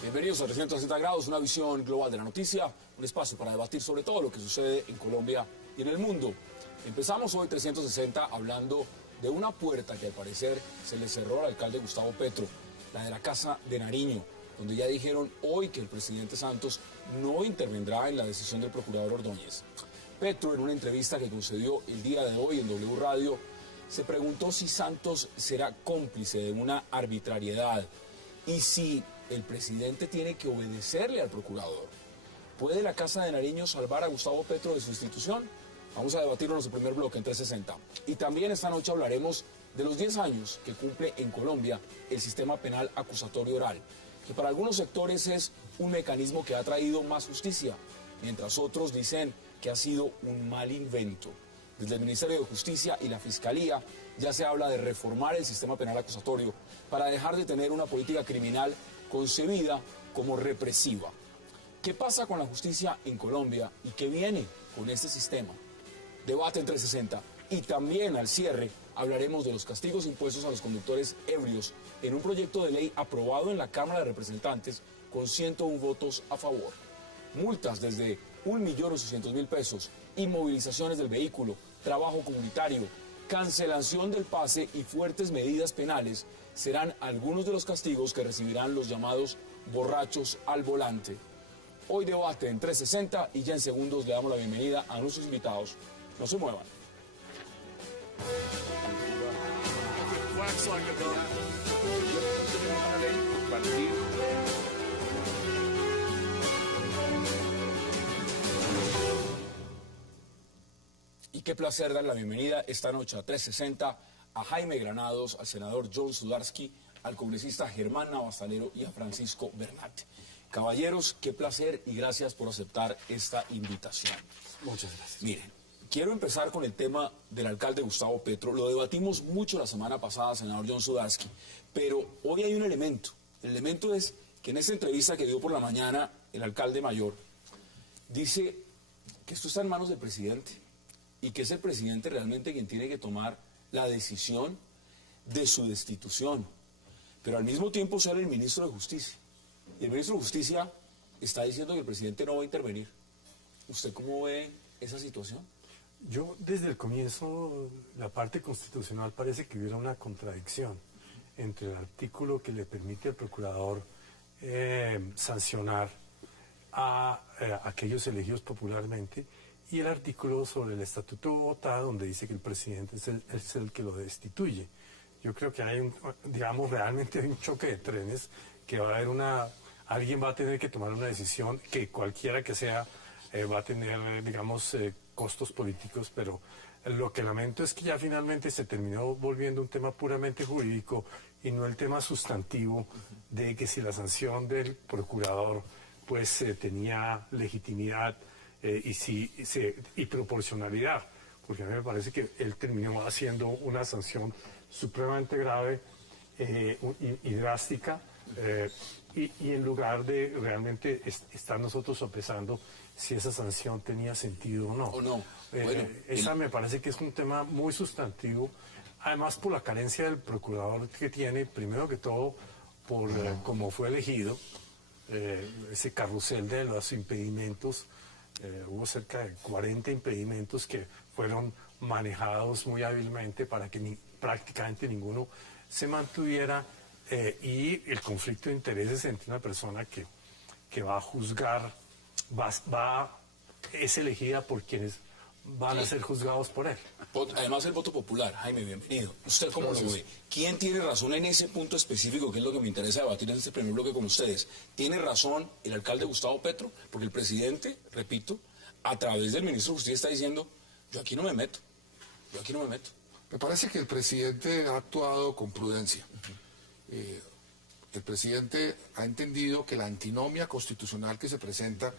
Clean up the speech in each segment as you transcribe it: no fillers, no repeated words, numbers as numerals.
Bienvenidos a 360 grados, una visión global de la noticia, un espacio para debatir sobre todo lo que sucede en Colombia y en el mundo. Empezamos hoy 360 hablando de una puerta que al parecer se le cerró al alcalde Gustavo Petro, la de la Casa de Nariño, donde ya dijeron hoy que el presidente Santos no intervendrá en la decisión del procurador Ordóñez. Petro, en una entrevista que concedió el día de hoy en W Radio, se preguntó si Santos será cómplice de una arbitrariedad y si el presidente tiene que obedecerle al procurador. ¿Puede la Casa de Nariño salvar a Gustavo Petro de su institución? Vamos a debatirlo en nuestro primer bloque en 360. Y también esta noche hablaremos de los 10 años que cumple en Colombia el sistema penal acusatorio oral, que para algunos sectores es un mecanismo que ha traído más justicia, mientras otros dicen que ha sido un mal invento. Desde el Ministerio de Justicia y la Fiscalía ya se habla de reformar el sistema penal acusatorio para dejar de tener una política criminal concebida como represiva. ¿Qué pasa con la justicia en Colombia y qué viene con este sistema? Debate en 360 y también al cierre hablaremos de los castigos impuestos a los conductores ebrios en un proyecto de ley aprobado en la Cámara de Representantes con 101 votos a favor. Multas desde 1.800.000 pesos, inmovilizaciones del vehículo, trabajo comunitario, cancelación del pase y fuertes medidas penales serán algunos de los castigos que recibirán los llamados borrachos al volante. Hoy debate en 360 y ya en segundos le damos la bienvenida a nuestros invitados. No se muevan. Y qué placer dar la bienvenida esta noche a 360 a Jaime Granados, al senador John Sudarsky, al congresista Germán Navastalero y a Francisco Bernat. Caballeros, qué placer y gracias por aceptar esta invitación. Muchas gracias. Miren, quiero empezar con el tema del alcalde Gustavo Petro. Lo debatimos mucho la semana pasada, senador John Sudarsky, pero hoy hay un elemento. El elemento es que en esta entrevista que dio por la mañana el alcalde mayor, dice que esto está en manos del presidente y que es el presidente realmente quien tiene que tomar la decisión de su destitución. Pero al mismo tiempo sale el ministro de Justicia. Y el ministro de Justicia está diciendo que el presidente no va a intervenir. ¿Usted cómo ve esa situación? Yo, desde el comienzo, la parte constitucional parece que hubiera una contradicción entre el artículo que le permite al procurador sancionar a aquellos elegidos popularmente y el artículo sobre el Estatuto de Bogotá, donde dice que el presidente es el que lo destituye. Yo creo que hay realmente un choque de trenes, que va a haber alguien va a tener que tomar una decisión que cualquiera que sea va a tener, costos políticos, pero lo que lamento es que ya finalmente se terminó volviendo un tema puramente jurídico y no el tema sustantivo de que si la sanción del procurador pues tenía legitimidad y proporcionalidad, porque a mí me parece que él terminó haciendo una sanción supremamente grave y drástica, y en lugar de realmente estar nosotros sopesando si esa sanción tenía sentido o no. Esa me parece que es un tema muy sustantivo, además por la carencia del procurador que tiene, primero que todo por cómo fue elegido, ese carrusel de los impedimentos. Hubo cerca de 40 impedimentos que fueron manejados muy hábilmente para que prácticamente ninguno se mantuviera, y el conflicto de intereses entre una persona que va a juzgar, es elegida por quienes van a ser juzgados por él. Además el voto popular. Jaime, bienvenido. ¿Usted cómo lo ve? ¿Quién tiene razón en ese punto específico, que es lo que me interesa debatir en este primer bloque con ustedes? ¿Tiene razón el alcalde Gustavo Petro? Porque el presidente, repito, a través del ministro de Justicia está diciendo, yo aquí no me meto. Me parece que el presidente ha actuado con prudencia. El presidente ha entendido que la antinomia constitucional que se presenta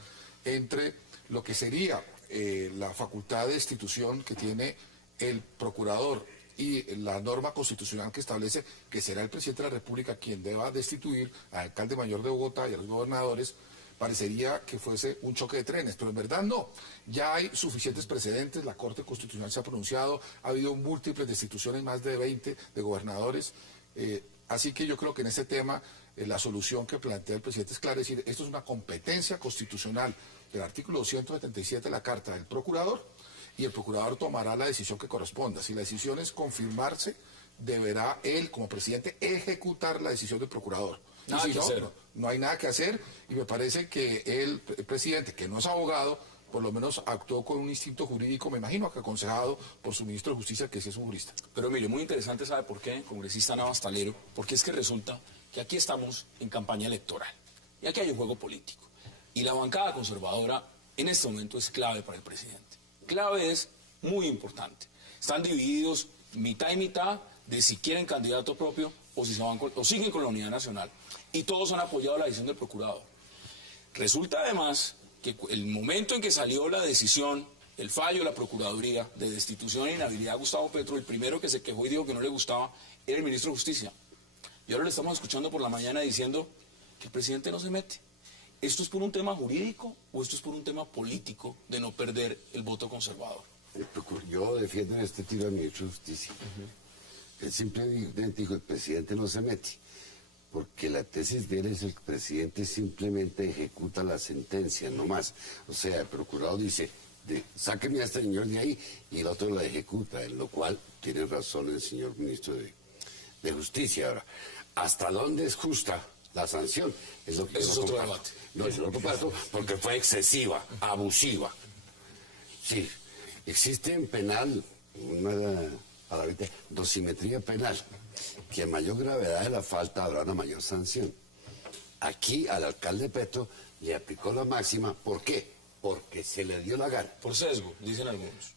entre lo que sería la facultad de destitución que tiene el procurador y la norma constitucional que establece que será el presidente de la República quien deba destituir al alcalde mayor de Bogotá y a los gobernadores, parecería que fuese un choque de trenes, pero en verdad no. Ya hay suficientes precedentes, la Corte Constitucional se ha pronunciado, ha habido múltiples destituciones, más de 20 de gobernadores, así que yo creo que en ese tema la solución que plantea el presidente es clara, es decir, esto es una competencia constitucional del artículo 277 de la Carta del Procurador, y el Procurador tomará la decisión que corresponda. Si la decisión es confirmarse, deberá él, como presidente, ejecutar la decisión del Procurador. Nada si que no, hacer. no hay nada que hacer, y me parece que el presidente, que no es abogado, por lo menos actuó con un instinto jurídico, me imagino que aconsejado por su ministro de Justicia, que sí es un jurista. Pero mire, muy interesante, ¿sabe por qué, congresista Navas Talero? Porque es que resulta que aquí estamos en campaña electoral y aquí hay un juego político. Y la bancada conservadora en este momento es clave para el presidente. Clave es muy importante. Están divididos mitad y mitad de si quieren candidato propio o si se van o siguen con la unidad nacional. Y todos han apoyado la decisión del procurador. Resulta además que el momento en que salió la decisión, el fallo de la Procuraduría de destitución e inhabilidad a Gustavo Petro, el primero que se quejó y dijo que no le gustaba era el ministro de Justicia. Y ahora lo estamos escuchando por la mañana diciendo que el presidente no se mete. ¿Esto es por un tema jurídico o esto es por un tema político de no perder el voto conservador? Yo defiendo en este tiro al ministro de Justicia. Él simplemente dijo, el presidente no se mete, porque la tesis de él es el presidente simplemente ejecuta la sentencia, no más. O sea, el procurador dice, sáqueme a este señor de ahí, y el otro la ejecuta, en lo cual tiene razón el señor ministro de Justicia. Ahora, ¿hasta dónde es justa la sanción? Es lo que eso es otro debate. No, es otro comparto porque fue excesiva, abusiva. Sí, existe en penal una palabrita, dosimetría penal, que a mayor gravedad de la falta habrá una mayor sanción. Aquí al alcalde Petro le aplicó la máxima. ¿Por qué? Porque se le dio la gana. Por sesgo, dicen algunos.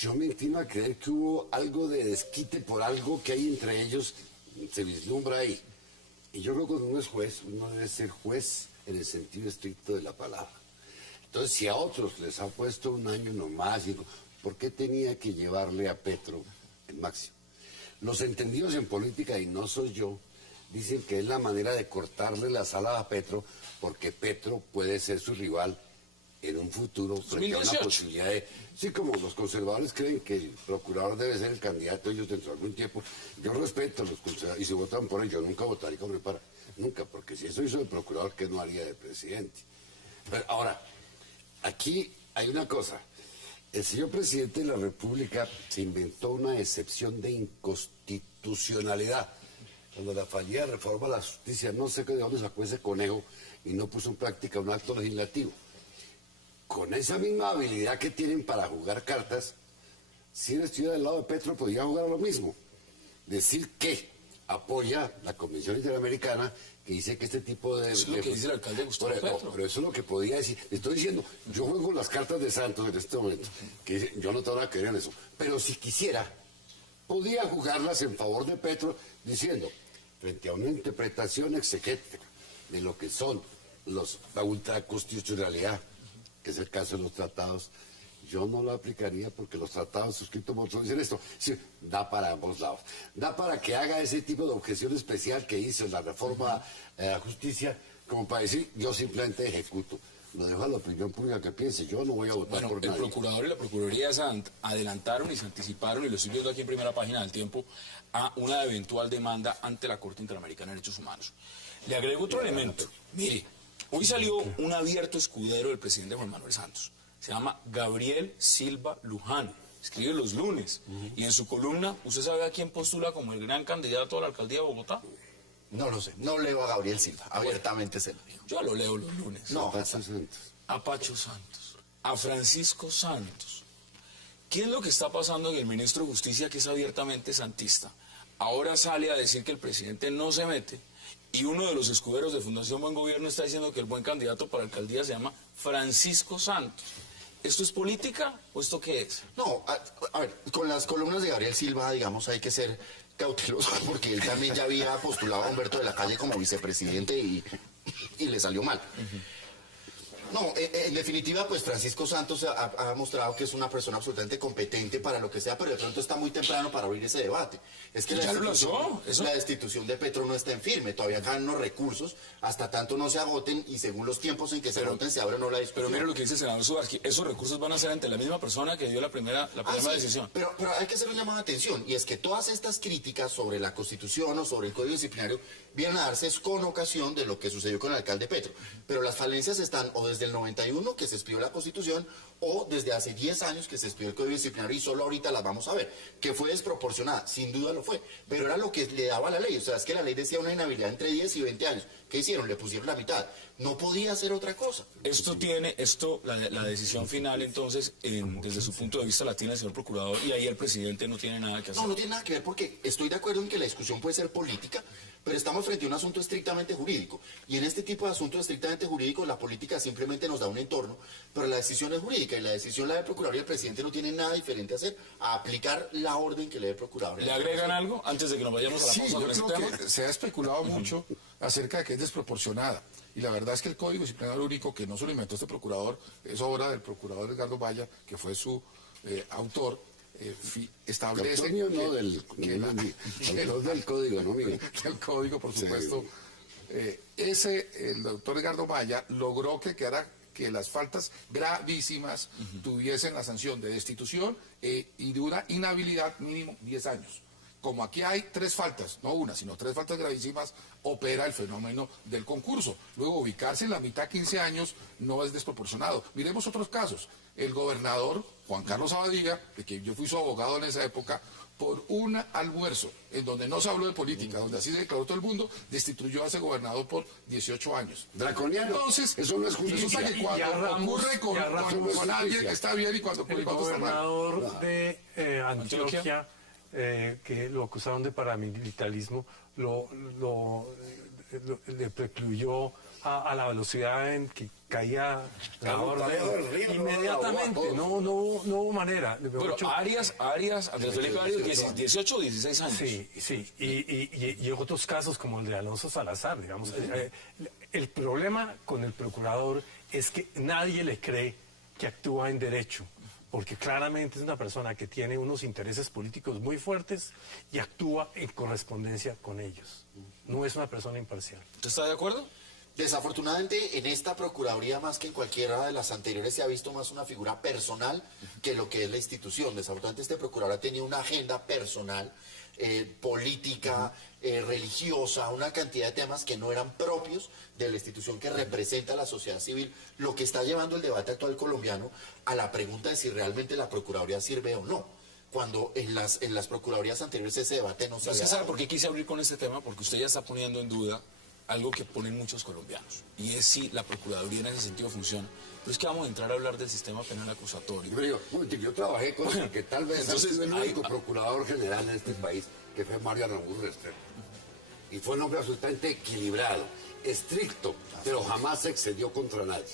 Yo me inclino a creer que hubo algo de desquite por algo que hay entre ellos, se vislumbra ahí. Y yo creo que cuando uno es juez, uno debe ser juez en el sentido estricto de la palabra. Entonces, si a otros les ha puesto un año nomás, ¿por qué tenía que llevarle a Petro el máximo? Los entendidos en política, y no soy yo, dicen que es la manera de cortarle las alas a Petro, porque Petro puede ser su rival en un futuro frente a una posibilidad de... Sí, como los conservadores creen que el procurador debe ser el candidato ellos dentro de algún tiempo. Yo respeto a los conservadores, y si votan por él, yo nunca votaría como para... Nunca, porque si eso hizo el procurador, ¿qué no haría de presidente? Pero ahora, aquí hay una cosa. El señor presidente de la República se inventó una excepción de inconstitucionalidad. Cuando la fallida reforma a la justicia, no sé de dónde sacó ese conejo y no puso en práctica un acto legislativo. Con esa misma habilidad que tienen para jugar cartas, si él estuviera del lado de Petro, podría jugar lo mismo. Decir que apoya la Convención Interamericana, que dice que este tipo de... Eso es lo que dice el alcalde Gustavo Petro. Pero eso es lo que podía decir. Le estoy diciendo, yo juego las cartas de Santos en este momento, que yo no tengo nada que ver en eso. Pero si quisiera, podía jugarlas en favor de Petro, diciendo, frente a una interpretación exegética de lo que son la ultraconstitucionalidad, que es el caso de los tratados, yo no lo aplicaría porque los tratados suscritos por otros dicen esto. Sí, da para ambos lados. Da para que haga ese tipo de objeción especial que hizo en la reforma a la justicia, como para decir, yo simplemente ejecuto. Lo dejo a la opinión pública que piense, yo no voy a votar por nadie. El procurador y la procuraduría adelantaron y se anticiparon, y lo estoy viendo aquí en primera página del Tiempo, a una eventual demanda ante la Corte Interamericana de Derechos Humanos. Le agrego otro elemento. Mire, hoy salió un abierto escudero del presidente Juan Manuel Santos. Se llama Gabriel Silva Luján. Escribe los lunes. Y en su columna, ¿usted sabe a quién postula como el gran candidato a la alcaldía de Bogotá? No lo sé. No leo a Gabriel Silva. Abiertamente se lo digo. Yo lo leo los lunes. No, A Pacho Santos. A Francisco Santos. ¿Qué es lo que está pasando en el ministro de Justicia, que es abiertamente santista? Ahora sale a decir que el presidente no se mete. Y uno de los escuderos de Fundación Buen Gobierno está diciendo que el buen candidato para la alcaldía se llama Francisco Santos. ¿Esto es política o esto qué es? No, a ver, con las columnas de Gabriel Silva, digamos, hay que ser cauteloso porque él también ya había postulado a Humberto de la Calle como vicepresidente y le salió mal. No, en definitiva, pues Francisco Santos ha mostrado que es una persona absolutamente competente para lo que sea, pero de pronto está muy temprano para abrir ese debate. Es que Ya lo lanzó, eso. la destitución de Petro no está en firme, todavía ganan los recursos, hasta tanto no se agoten y según los tiempos en que se agoten se abre o no la discusión. Pero mire lo que dice el senador Suárez, esos recursos van a ser ante la misma persona que dio la primera Sí, decisión. pero hay que hacer un llamado de atención, y es que todas estas críticas sobre la Constitución o sobre el Código Disciplinario vienen a darse con ocasión de lo que sucedió con el alcalde Petro. Pero las falencias están o desde el 91, que se expidió la Constitución, o desde hace 10 años que se expidió el Código Disciplinario, y solo ahorita las vamos a ver. Que fue desproporcionada, sin duda lo fue, pero era lo que le daba la ley. O sea, es que la ley decía una inhabilidad entre 10 y 20 años. ¿Qué hicieron? Le pusieron la mitad. No podía hacer otra cosa. La decisión final, entonces, desde su punto de vista la tiene el señor procurador, y ahí el presidente no tiene nada que hacer. No, no tiene nada que ver, porque estoy de acuerdo en que la discusión puede ser política, pero estamos frente a un asunto estrictamente jurídico. Y en este tipo de asuntos estrictamente jurídicos, la política simplemente nos da un entorno, pero la decisión es jurídica, y la decisión la del procurador, y el presidente no tiene nada diferente a hacer, a aplicar la orden que le dé el procurador. ¿Le agregan algo antes de que nos vayamos a la Sí, pausa yo con este creo tema? que se ha especulado mucho acerca de que es desproporcionada. Y la verdad es que el Código Disciplinario Único, que no se lo inventó este procurador, es obra del procurador Edgardo Vaya, que fue su autor, establece... Antonio, no del código, ¿no, Miguel? El código, por supuesto. El doctor Edgardo Vaya logró que las faltas gravísimas tuviesen la sanción de destitución y de una inhabilidad mínimo 10 años. Como aquí hay 3 faltas, no una, sino 3 faltas gravísimas, opera el fenómeno del concurso. Luego, ubicarse en la mitad 15 años no es desproporcionado. Miremos otros casos. El gobernador Juan Carlos Abadía, de que yo fui su abogado en esa época, por un almuerzo en donde no se habló de política, donde así se declaró todo el mundo, destituyó a ese gobernador por 18 años. Draconiano. Entonces, eso no es justicia. resulta que cuando ocurre con alguien está bien y cuando ocurre El con otro está mal. gobernador de Antioquia, que lo acusaron de paramilitarismo, le precluyó a la velocidad en que caía la orden inmediatamente. No hubo manera. Bueno, Andrés Felipe Arias, 18 o 16 años. Sí, y otros casos como el de Alonso Salazar, digamos. El problema con el procurador es que nadie le cree que actúa en derecho, porque claramente es una persona que tiene unos intereses políticos muy fuertes y actúa en correspondencia con ellos. No es una persona imparcial. ¿Usted está de acuerdo? Desafortunadamente, en esta Procuraduría, más que en cualquiera de las anteriores, se ha visto más una figura personal que lo que es la institución. Desafortunadamente, este procurador ha tenido una agenda personal, política, religiosa, una cantidad de temas que no eran propios de la institución que representa a la sociedad civil, lo que está llevando el debate actual colombiano a la pregunta de si realmente la Procuraduría sirve o no, cuando en las Procuradurías anteriores ese debate no se había ¿Sabe dado. por qué quise abrir con este tema? Porque usted ya está poniendo en duda algo que ponen muchos colombianos, y es si la Procuraduría en ese sentido funciona. Pero es que vamos a entrar a hablar del sistema penal acusatorio. Pero yo trabajé con el que tal vez entonces, ha sido el único procurador general en este país, que fue Mario Aramuz Restrepo. Y fue un hombre absolutamente equilibrado, estricto, pero jamás se excedió contra nadie.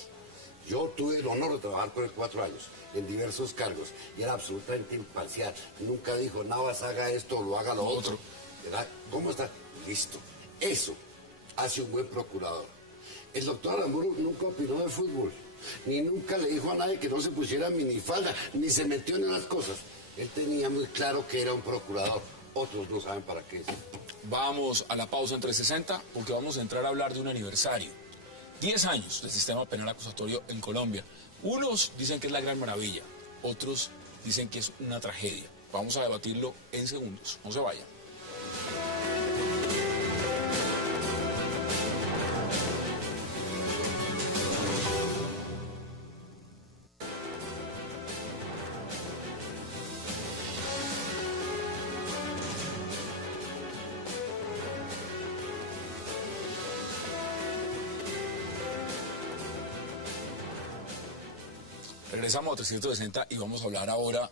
Yo tuve el honor de trabajar con él 4 años, en diversos cargos, y era absolutamente imparcial. Nunca dijo, Navas, haga esto o lo haga lo otro. ¿Verdad? ¿Cómo está? Listo. Eso hace un buen procurador. El doctor Aramburu nunca opinó de fútbol, ni nunca le dijo a nadie que no se pusiera minifalda, ni se metió en las cosas. Él tenía muy claro que era un procurador. Otros no saben para qué es. Vamos a la pausa entre 60, porque vamos a entrar a hablar de un aniversario. 10 años del sistema penal acusatorio en Colombia. Unos dicen que es la gran maravilla, otros dicen que es una tragedia. Vamos a debatirlo en segundos. No se vayan. Regresamos a 360 y vamos a hablar ahora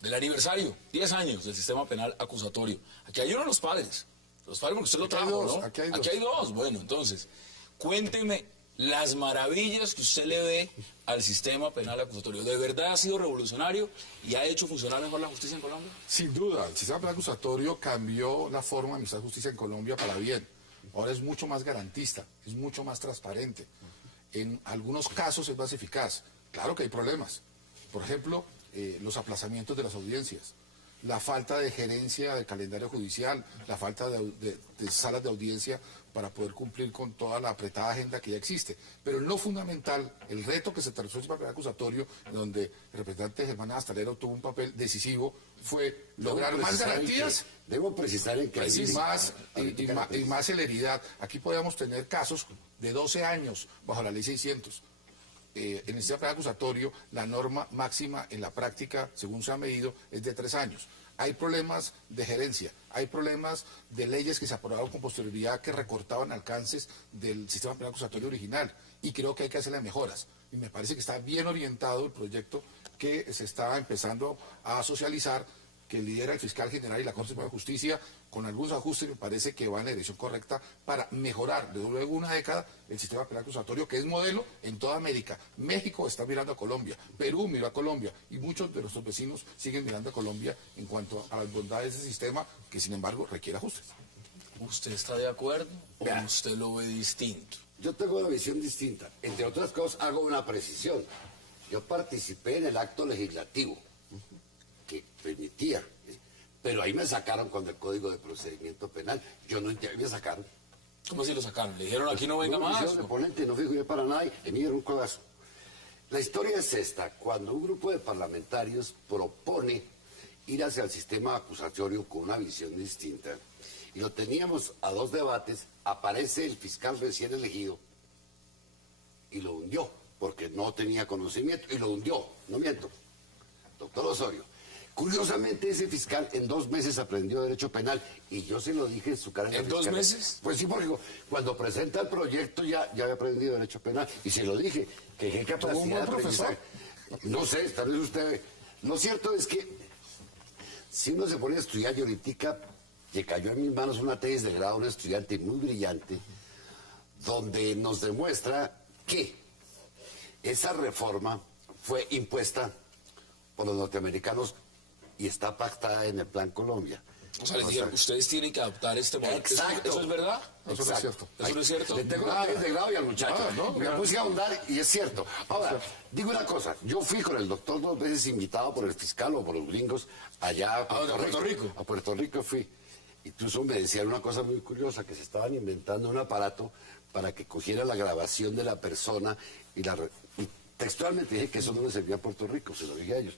del aniversario, 10 años del sistema penal acusatorio. Aquí hay uno de los padres porque usted lo trajo, ¿no? Aquí hay dos. Bueno, entonces, cuénteme las maravillas que usted le ve al sistema penal acusatorio. ¿De verdad ha sido revolucionario y ha hecho funcionar mejor la justicia en Colombia? Sin duda, el sistema penal acusatorio cambió la forma de administrar justicia en Colombia para bien. Ahora es mucho más garantista, es mucho más transparente. en algunos casos es más eficaz. Claro que hay problemas. Por ejemplo, los aplazamientos de las audiencias, la falta de gerencia del calendario judicial, la falta de salas de audiencia para poder cumplir con toda la apretada agenda que ya existe. Pero lo fundamental, el reto que se trazó en el papel acusatorio, donde el representante Germán Astalero tuvo un papel decisivo, fue lograr más garantías. Debo precisar en que y más celeridad. Aquí podemos tener casos de 12 años bajo la ley 600. En el sistema acusatorio, la norma máxima en la práctica, según se ha medido, es de 3 años. Hay problemas de gerencia, hay problemas de leyes que se aprobaron con posterioridad que recortaban alcances del sistema penal acusatorio original, y creo que hay que hacerle mejoras. Y me parece que está bien orientado el proyecto que se está empezando a socializar, que lidera el fiscal general y la Corte Suprema de Justicia, con algunos ajustes. Me parece que va en la dirección correcta para mejorar de luego una década el sistema penal acusatorio, que es modelo en toda América. México está mirando a Colombia, Perú mira a Colombia, y muchos de nuestros vecinos siguen mirando a Colombia en cuanto a las bondades de ese sistema, que sin embargo requiere ajustes. ¿Usted está de acuerdo o usted lo ve distinto? Yo tengo una visión distinta. Entre otras cosas, hago una precisión. Yo participé en el acto legislativo que permitía, pero ahí me sacaron con el Código de Procedimiento Penal. Yo no entiendo, me sacaron. ¿Cómo así lo sacaron? ¿Le dijeron aquí no venga No, más? de ponente, no figuré para nada, y me dieron un codazo. La historia es esta: cuando un grupo de parlamentarios propone ir hacia el sistema acusatorio con una visión distinta, y lo teníamos a 2 debates, aparece el fiscal recién elegido y lo hundió, porque no tenía conocimiento, y lo hundió, no miento, doctor Osorio. Curiosamente, ese fiscal en 2 meses aprendió Derecho Penal, y yo se lo dije en su cara. ¿En 2 meses? Pues sí, porque cuando presenta el proyecto ya había aprendido Derecho Penal, y se lo dije, que qué capacidad de aprendizaje. No sé, tal vez usted... Lo cierto es que si uno se pone a estudiar, y ahorita que cayó en mis manos una tesis de grado, un estudiante muy brillante, donde nos demuestra que esa reforma fue impuesta por los norteamericanos y está pactada en el Plan Colombia. O sea, les dijeron, ustedes tienen que adoptar este modelo. Exacto. ¿Eso es verdad? Eso no es cierto. ¿Eso no es cierto? Le tengo la tesis de grado y al muchacho. Me puse a ahondar y es cierto. Ahora, digo una cosa. Yo fui con el doctor 2 veces invitado por el fiscal o por los gringos allá a Puerto Rico. A Puerto Rico fui. Incluso me decían una cosa muy curiosa, que se estaban inventando un aparato para que cogiera la grabación de la persona y textualmente dije que eso no le servía a Puerto Rico, se lo dije a ellos.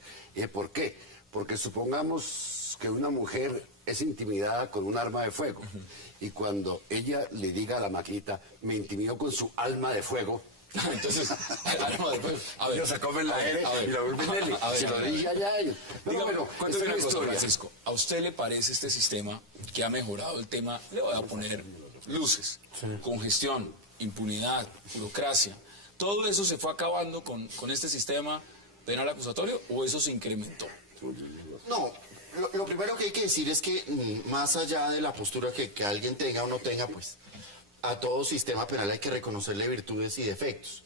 ¿Por qué? Porque supongamos que una mujer es intimidada con un arma de fuego, y cuando ella le diga a la maquinita, me intimidó con su alma de fuego, entonces, arma de fuego. A ver, ellos se comen la R y la vuelven L. Se lo dije allá a ellos. Dígame, bueno, cuéntame esa una es la cosa, historia. Francisco. ¿A usted le parece este sistema que ha mejorado el tema? Le voy a poner luces, congestión, impunidad, burocracia. ¿Todo eso se fue acabando con este sistema penal acusatorio o eso se incrementó? No, lo primero que hay que decir es que más allá de la postura que alguien tenga o no tenga, pues a todo sistema penal hay que reconocerle virtudes y defectos.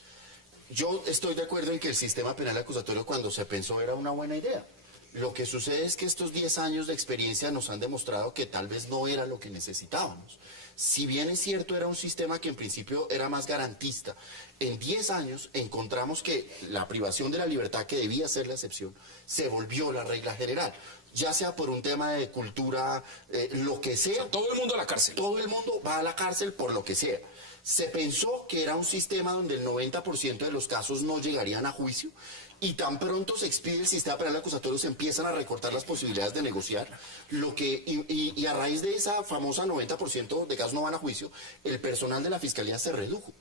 Yo estoy de acuerdo en que el sistema penal acusatorio cuando se pensó era una buena idea. Lo que sucede es que estos 10 años de experiencia nos han demostrado que tal vez no era lo que necesitábamos. Si bien es cierto, era un sistema que en principio era más garantista, en 10 años encontramos que la privación de la libertad, que debía ser la excepción, se volvió la regla general. Ya sea por un tema de cultura, lo que sea. Todo el mundo a la cárcel. Todo el mundo va a la cárcel por lo que sea. Se pensó que era un sistema donde el 90% de los casos no llegarían a juicio, y tan pronto se expide el sistema penal acusatorio se empiezan a recortar las posibilidades de negociar, y a raíz de esa famosa 90% de casos no van a juicio, el personal de la Fiscalía se redujo.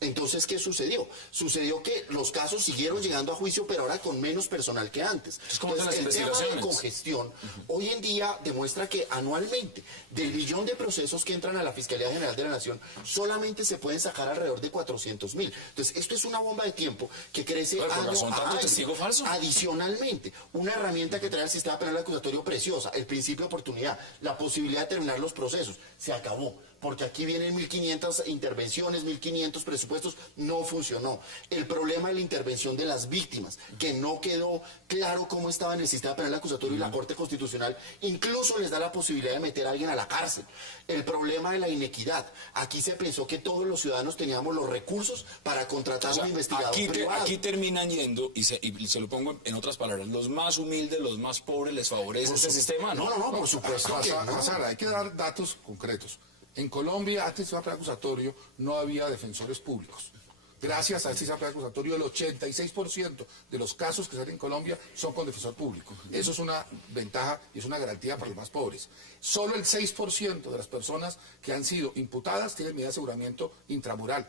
Entonces, ¿qué sucedió? Sucedió que los casos siguieron llegando a juicio, pero ahora con menos personal que antes. Entonces, el tema de congestión hoy en día demuestra que anualmente, del billón de procesos que entran a la Fiscalía General de la Nación, solamente se pueden sacar alrededor de 400.000. Entonces, esto es una bomba de tiempo que crece año a año. ¿Testigo falso? Adicionalmente, una herramienta que trae el sistema penal acusatorio preciosa, el principio de oportunidad, la posibilidad de terminar los procesos, se acabó. porque aquí vienen 1.500 intervenciones, 1.500 presupuestos, no funcionó. El problema es la intervención de las víctimas, que no quedó claro cómo estaba en el sistema penal acusatorio y la Corte Constitucional incluso les da la posibilidad de meter a alguien a la cárcel. El problema de la inequidad. Aquí se pensó que todos los ciudadanos teníamos los recursos para contratar un investigador privado. Aquí terminan yendo, y se lo pongo en otras palabras, los más humildes, los más pobres les favorece este sistema, ¿no? No, por supuesto que no. Sara, hay que dar datos concretos. En Colombia, antes del sistema penal acusatorio, no había defensores públicos. Gracias a este sistema penal acusatorio, el 86% de los casos que salen en Colombia son con defensor público. Eso es una ventaja y es una garantía para los más pobres. Solo el 6% de las personas que han sido imputadas tienen medida de aseguramiento intramural.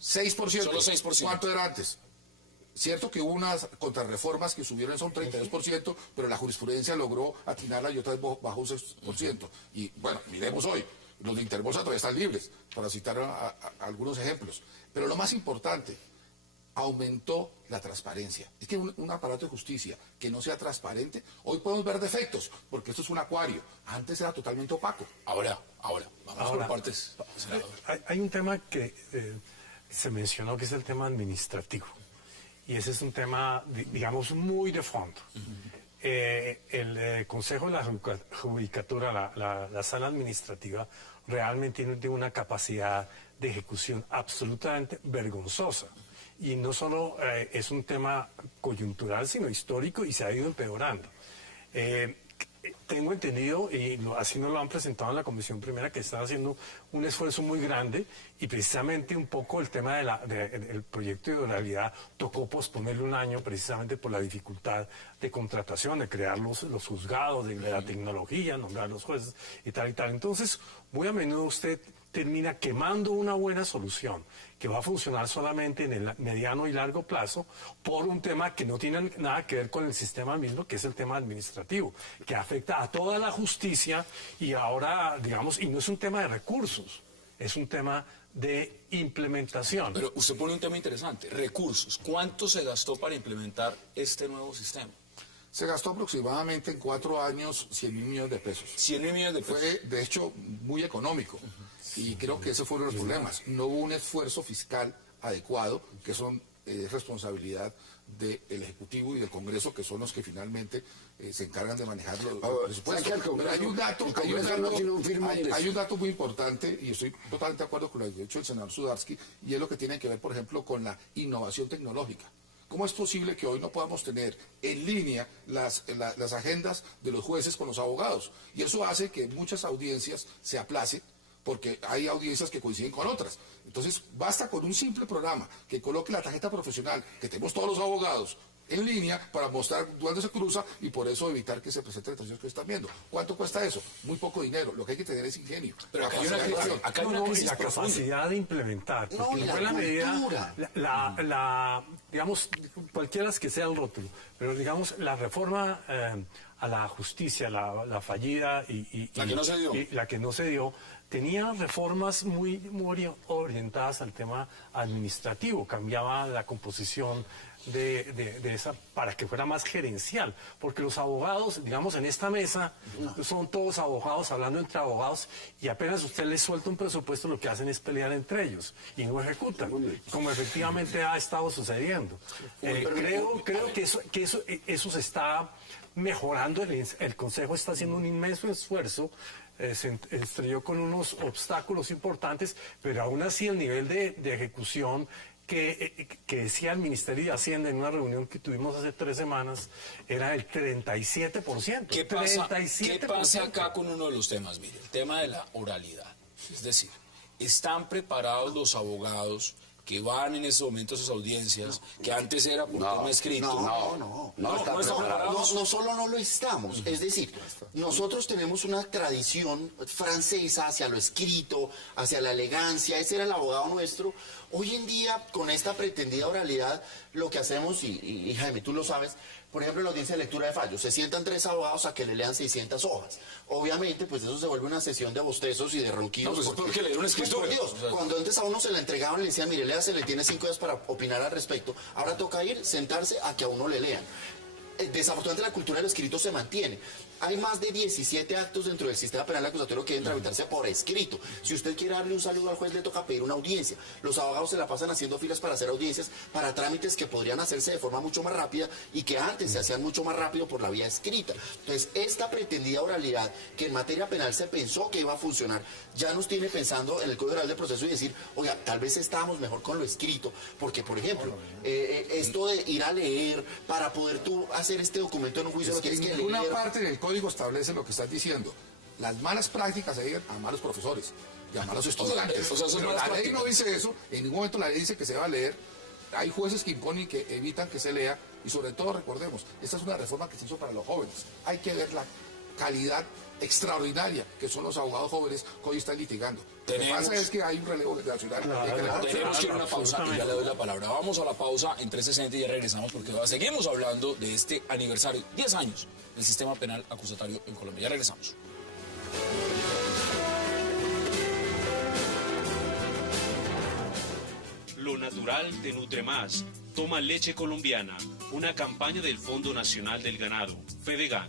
6%. Solo 6%. ¿Cuánto era antes? Cierto que hubo unas contrarreformas que subieron eso a un 32%, pero la jurisprudencia logró atinarla y otras bajó un 6%. Y bueno, miremos hoy, los de Interbolsa todavía están libres, para citar a algunos ejemplos. Pero lo más importante, aumentó la transparencia. Es que un aparato de justicia que no sea transparente, hoy podemos ver defectos, porque esto es un acuario. Antes era totalmente opaco. Ahora, vamos por partes, senador. Hay un tema que se mencionó, que es el tema administrativo. Y ese es un tema, digamos, muy de fondo. El Consejo de la Judicatura, la sala administrativa, realmente tiene una capacidad de ejecución absolutamente vergonzosa. Y no solo es un tema coyuntural, sino histórico, y se ha ido empeorando. Tengo entendido, y así nos lo han presentado en la Comisión Primera, que están haciendo un esfuerzo muy grande, y precisamente un poco el tema del proyecto de oralidad tocó posponerlo un año precisamente por la dificultad de contratación, de crear los juzgados, de la tecnología, nombrar los jueces y tal y tal. Entonces, muy a menudo usted termina quemando una buena solución que va a funcionar solamente en el mediano y largo plazo por un tema que no tiene nada que ver con el sistema mismo, que es el tema administrativo, que afecta a toda la justicia y ahora, digamos, y no es un tema de recursos, es un tema de implementación. Pero usted pone un tema interesante, recursos. ¿Cuánto se gastó para implementar este nuevo sistema? Se gastó aproximadamente en 4 años 100.000 millones de pesos. 100.000 millones de pesos. Fue, de hecho, muy económico. Y creo que ese fue uno de los problemas. No hubo un esfuerzo fiscal adecuado, que es responsabilidad del Ejecutivo y del Congreso, que son los que finalmente se encargan de manejar los presupuestos. Pero hay un dato muy importante, y estoy totalmente de acuerdo con lo que ha dicho el senador Sudarsky, y es lo que tiene que ver, por ejemplo, con la innovación tecnológica. ¿Cómo es posible que hoy no podamos tener en línea las agendas de los jueces con los abogados? Y eso hace que muchas audiencias se aplacen, porque hay audiencias que coinciden con otras. Entonces, basta con un simple programa que coloque la tarjeta profesional, que tenemos todos los abogados en línea, para mostrar dónde se cruza y por eso evitar que se presenten situaciones que están viendo. ¿Cuánto cuesta eso? Muy poco dinero. Lo que hay que tener es ingenio. Pero acá hay una crisis, y la capacidad de implementar. Porque y la medida, digamos, cualquiera que sea el rótulo, pero digamos, la reforma a la justicia, la fallida y la que no se dio, tenía reformas muy orientadas al tema administrativo, cambiaba la composición de esa para que fuera más gerencial, porque los abogados, digamos, en esta mesa son todos abogados hablando entre abogados, y apenas usted les suelta un presupuesto, lo que hacen es pelear entre ellos y no ejecutan, como efectivamente ha estado sucediendo. Creo que eso se está mejorando. El Consejo está haciendo un inmenso esfuerzo. Se estrelló con unos obstáculos importantes, pero aún así el nivel de ejecución que decía el Ministerio de Hacienda en una reunión que tuvimos hace 3 semanas era el 37%. ¿Qué pasa acá con uno de los temas? Mire, el tema de la oralidad. Es decir, ¿están preparados los abogados que van en ese momento a sus audiencias, que antes era por tema escrito? No solo no lo estamos, es decir, nosotros tenemos una tradición francesa hacia lo escrito, hacia la elegancia, ese era el abogado nuestro. Hoy en día, con esta pretendida oralidad, lo que hacemos, y Jaime, tú lo sabes, por ejemplo, en la audiencia de lectura de fallos, se sientan 3 abogados a que le lean 600 hojas. Obviamente, pues eso se vuelve una sesión de bostezos y de ronquidos. No, pues porque leer una escritura. Pues, por Dios, cuando antes a uno se la entregaban y le decían, mire, léase, le tiene 5 días para opinar al respecto. Ahora toca ir, sentarse a que a uno le lean. Desafortunadamente la cultura del escrito se mantiene. hay más de 17 actos dentro del sistema penal acusatorio que deben tramitarse por escrito. Si usted quiere darle un saludo al juez, le toca pedir una audiencia. Los abogados se la pasan haciendo filas para hacer audiencias, para trámites que podrían hacerse de forma mucho más rápida y que antes se hacían mucho más rápido por la vía escrita. Entonces, esta pretendida oralidad, que en materia penal se pensó que iba a funcionar, ya nos tiene pensando en el Código Oral del Proceso y decir, oiga, tal vez estábamos mejor con lo escrito, porque, por ejemplo, esto de ir a leer para poder tú hacer este documento en un juicio, Es lo tienes que que ninguna leer. parte del código establece lo que estás diciendo. Las malas prácticas se deben a malos profesores y a malos estudiantes. o sea, son Pero malas la ley no prácticas. dice eso, en ningún momento la ley dice que se va a leer. Hay jueces que imponen y que evitan que se lea, y sobre todo recordemos, esta es una reforma que se hizo para los jóvenes. Hay que ver la calidad extraordinaria que son los abogados jóvenes que hoy están litigando. Lo que pasa es que hay un relevo generacional. Tenemos que ir a una pausa y ya le doy la palabra. Vamos a la pausa en 360 y ya regresamos porque seguimos hablando de este aniversario, 10 años del sistema penal acusatorio en Colombia. Ya regresamos. Lo natural te nutre más. Toma leche colombiana. Una campaña del Fondo Nacional del Ganado, Fedegan.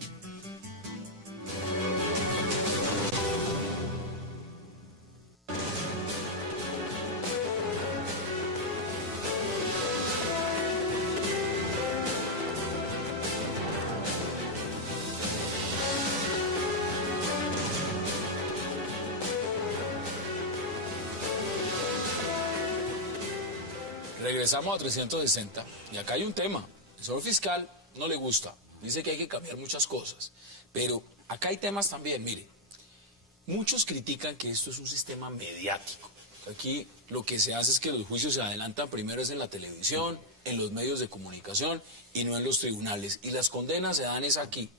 Regresamos a 360 y acá hay un tema. El señor fiscal no le gusta, dice que hay que cambiar muchas cosas, pero acá hay temas también, mire, muchos critican que esto es un sistema mediático. Aquí lo que se hace es que los juicios se adelantan primero es en la televisión, en los medios de comunicación y no en los tribunales, y las condenas se dan es aquí,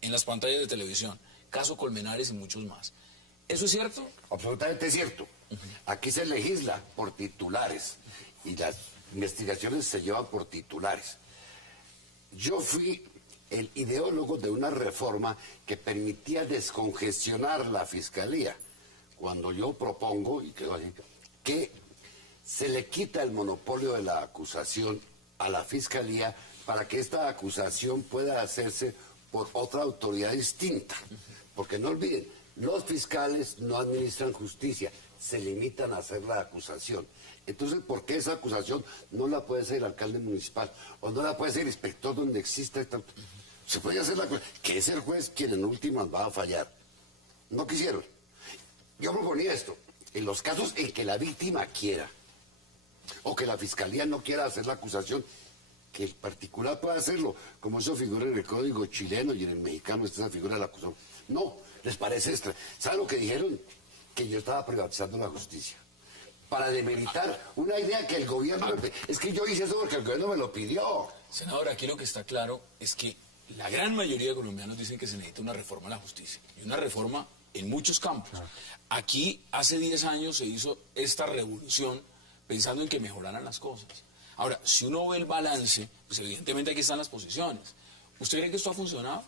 en las pantallas de televisión, caso Colmenares y muchos más. ¿Eso es cierto? Absolutamente cierto. Aquí se legisla por titulares y las investigaciones se llevan por titulares. Yo fui el ideólogo de una reforma que permitía descongestionar la fiscalía. Cuando yo propongo, y quedó así, que se le quita el monopolio de la acusación a la fiscalía para que esta acusación pueda hacerse por otra autoridad distinta. Porque no olviden, los fiscales no administran justicia, se limitan a hacer la acusación. Entonces, ¿por qué esa acusación no la puede hacer el alcalde municipal? O no la puede hacer el inspector donde exista esta... Se puede hacer la acusación, que es el juez quien en últimas va a fallar. No quisieron. Yo proponía esto, en los casos en que la víctima quiera, o que la fiscalía no quiera hacer la acusación, que el particular pueda hacerlo, como eso figura en el código chileno y en el mexicano está esa figura de la acusación. No, les parece extra. ¿Saben lo que dijeron? Que yo estaba privatizando la justicia. Para demeritar una idea que el gobierno... Es que yo hice eso porque el gobierno me lo pidió. Senador, aquí lo que está claro es que la gran mayoría de colombianos dicen que se necesita una reforma a la justicia. Y una reforma en muchos campos. Aquí, hace 10 años, se hizo esta revolución pensando en que mejoraran las cosas. Ahora, si uno ve el balance, pues evidentemente aquí están las posiciones. ¿Usted cree que esto ha funcionado?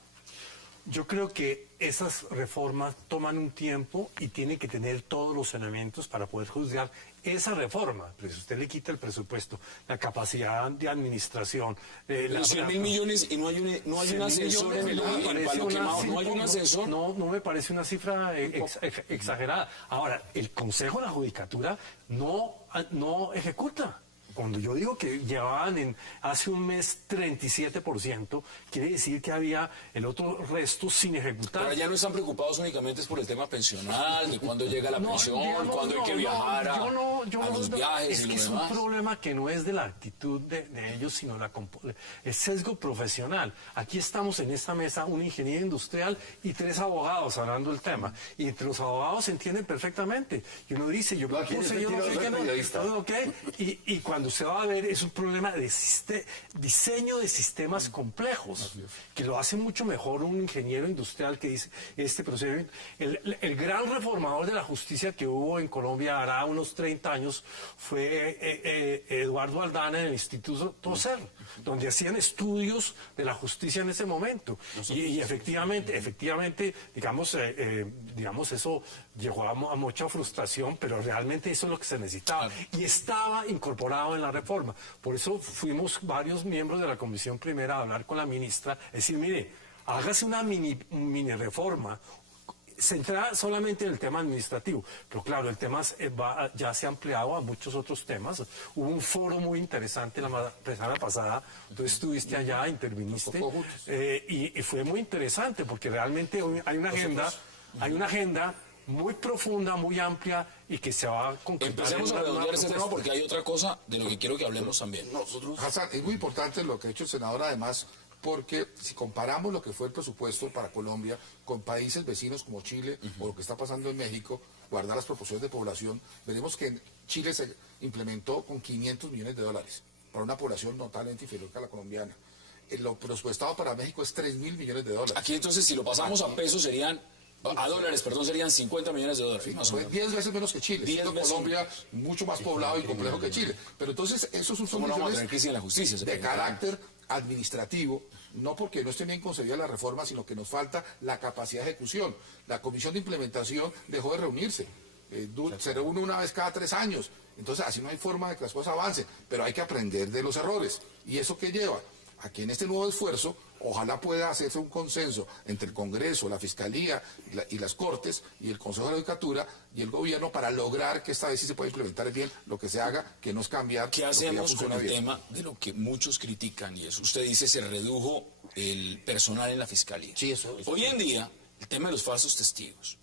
Yo creo que esas reformas toman un tiempo y tienen que tener todos los elementos para poder juzgar esa reforma. Pero si usted le quita el presupuesto, la capacidad de administración... Los 100.000 millones y no hay un ascensor en el palo quemado, no hay un ascensor. No me parece una cifra exagerada. Ahora, el Consejo de la Judicatura no ejecuta. Cuando yo digo que llevaban hace un mes 37%, quiere decir que había el otro resto sin ejecutar. Pero ya no están preocupados únicamente por el tema pensional, de cuándo llega la pensión, cuándo hay que viajar a los viajes es y que lo es demás. un problema que no es de la actitud de ellos, sino el sesgo profesional. Aquí estamos en esta mesa, un ingeniero industrial y 3 abogados hablando del tema. Y entre los abogados se entienden perfectamente. Y uno dice, yo propuse, yo no sé qué no. Okay. Y cuando usted va a ver, es un problema de diseño de sistemas complejos, que lo hace mucho mejor un ingeniero industrial que dice este procedimiento. El gran reformador de la justicia que hubo en Colombia hará unos 30 años fue Eduardo Aldana en el Instituto Toser, donde hacían estudios de la justicia en ese momento. Y efectivamente, digamos, eso llegó a mucha frustración, pero realmente eso es lo que se necesitaba. Y estaba incorporado en la reforma. Por eso fuimos varios miembros de la Comisión Primera a hablar con la ministra, es decir, mire, hágase una mini reforma centrada solamente en el tema administrativo, pero claro, el tema ya se ha ampliado a muchos otros temas. Hubo un foro muy interesante la semana pasada, tú estuviste allá, interviniste, y fue muy interesante porque realmente hay una agenda muy profunda, muy amplia y que se va a concretar. Empecemos a redondear ese tema porque hay otra cosa de lo que quiero que hablemos también. Hassan, es muy importante lo que ha hecho el senador, además, porque si comparamos lo que fue el presupuesto para Colombia con países vecinos como Chile o lo que está pasando en México, guardar las proporciones de población, veremos que en Chile se implementó con $500 millones para una población notablemente inferior que a la colombiana. Lo presupuestado para México es $3.000 millones. Aquí entonces, si lo pasamos a pesos, serían 50 millones de dólares. Sí, más o menos. 10 veces menos que Chile, siendo Colombia mucho más poblado y complejo que Chile. Pero entonces, esos son crisis en la justicia, de carácter administrativo, no porque no esté bien concebida la reforma, sino que nos falta la capacidad de ejecución. La comisión de implementación dejó de reunirse. Se reúne una vez cada 3 años. Entonces, así no hay forma de que las cosas avancen. Pero hay que aprender de los errores. ¿Y eso qué lleva? Aquí en este nuevo esfuerzo, ojalá pueda hacerse un consenso entre el Congreso, la Fiscalía y las Cortes y el Consejo de la Judicatura y el Gobierno para lograr que esta vez sí se pueda implementar bien lo que se haga, que no es cambiar. ¿Qué hacemos con el tema de lo que muchos critican? Y eso, usted dice, se redujo el personal en la Fiscalía. Sí, eso. Hoy en día, el tema de los falsos testigos,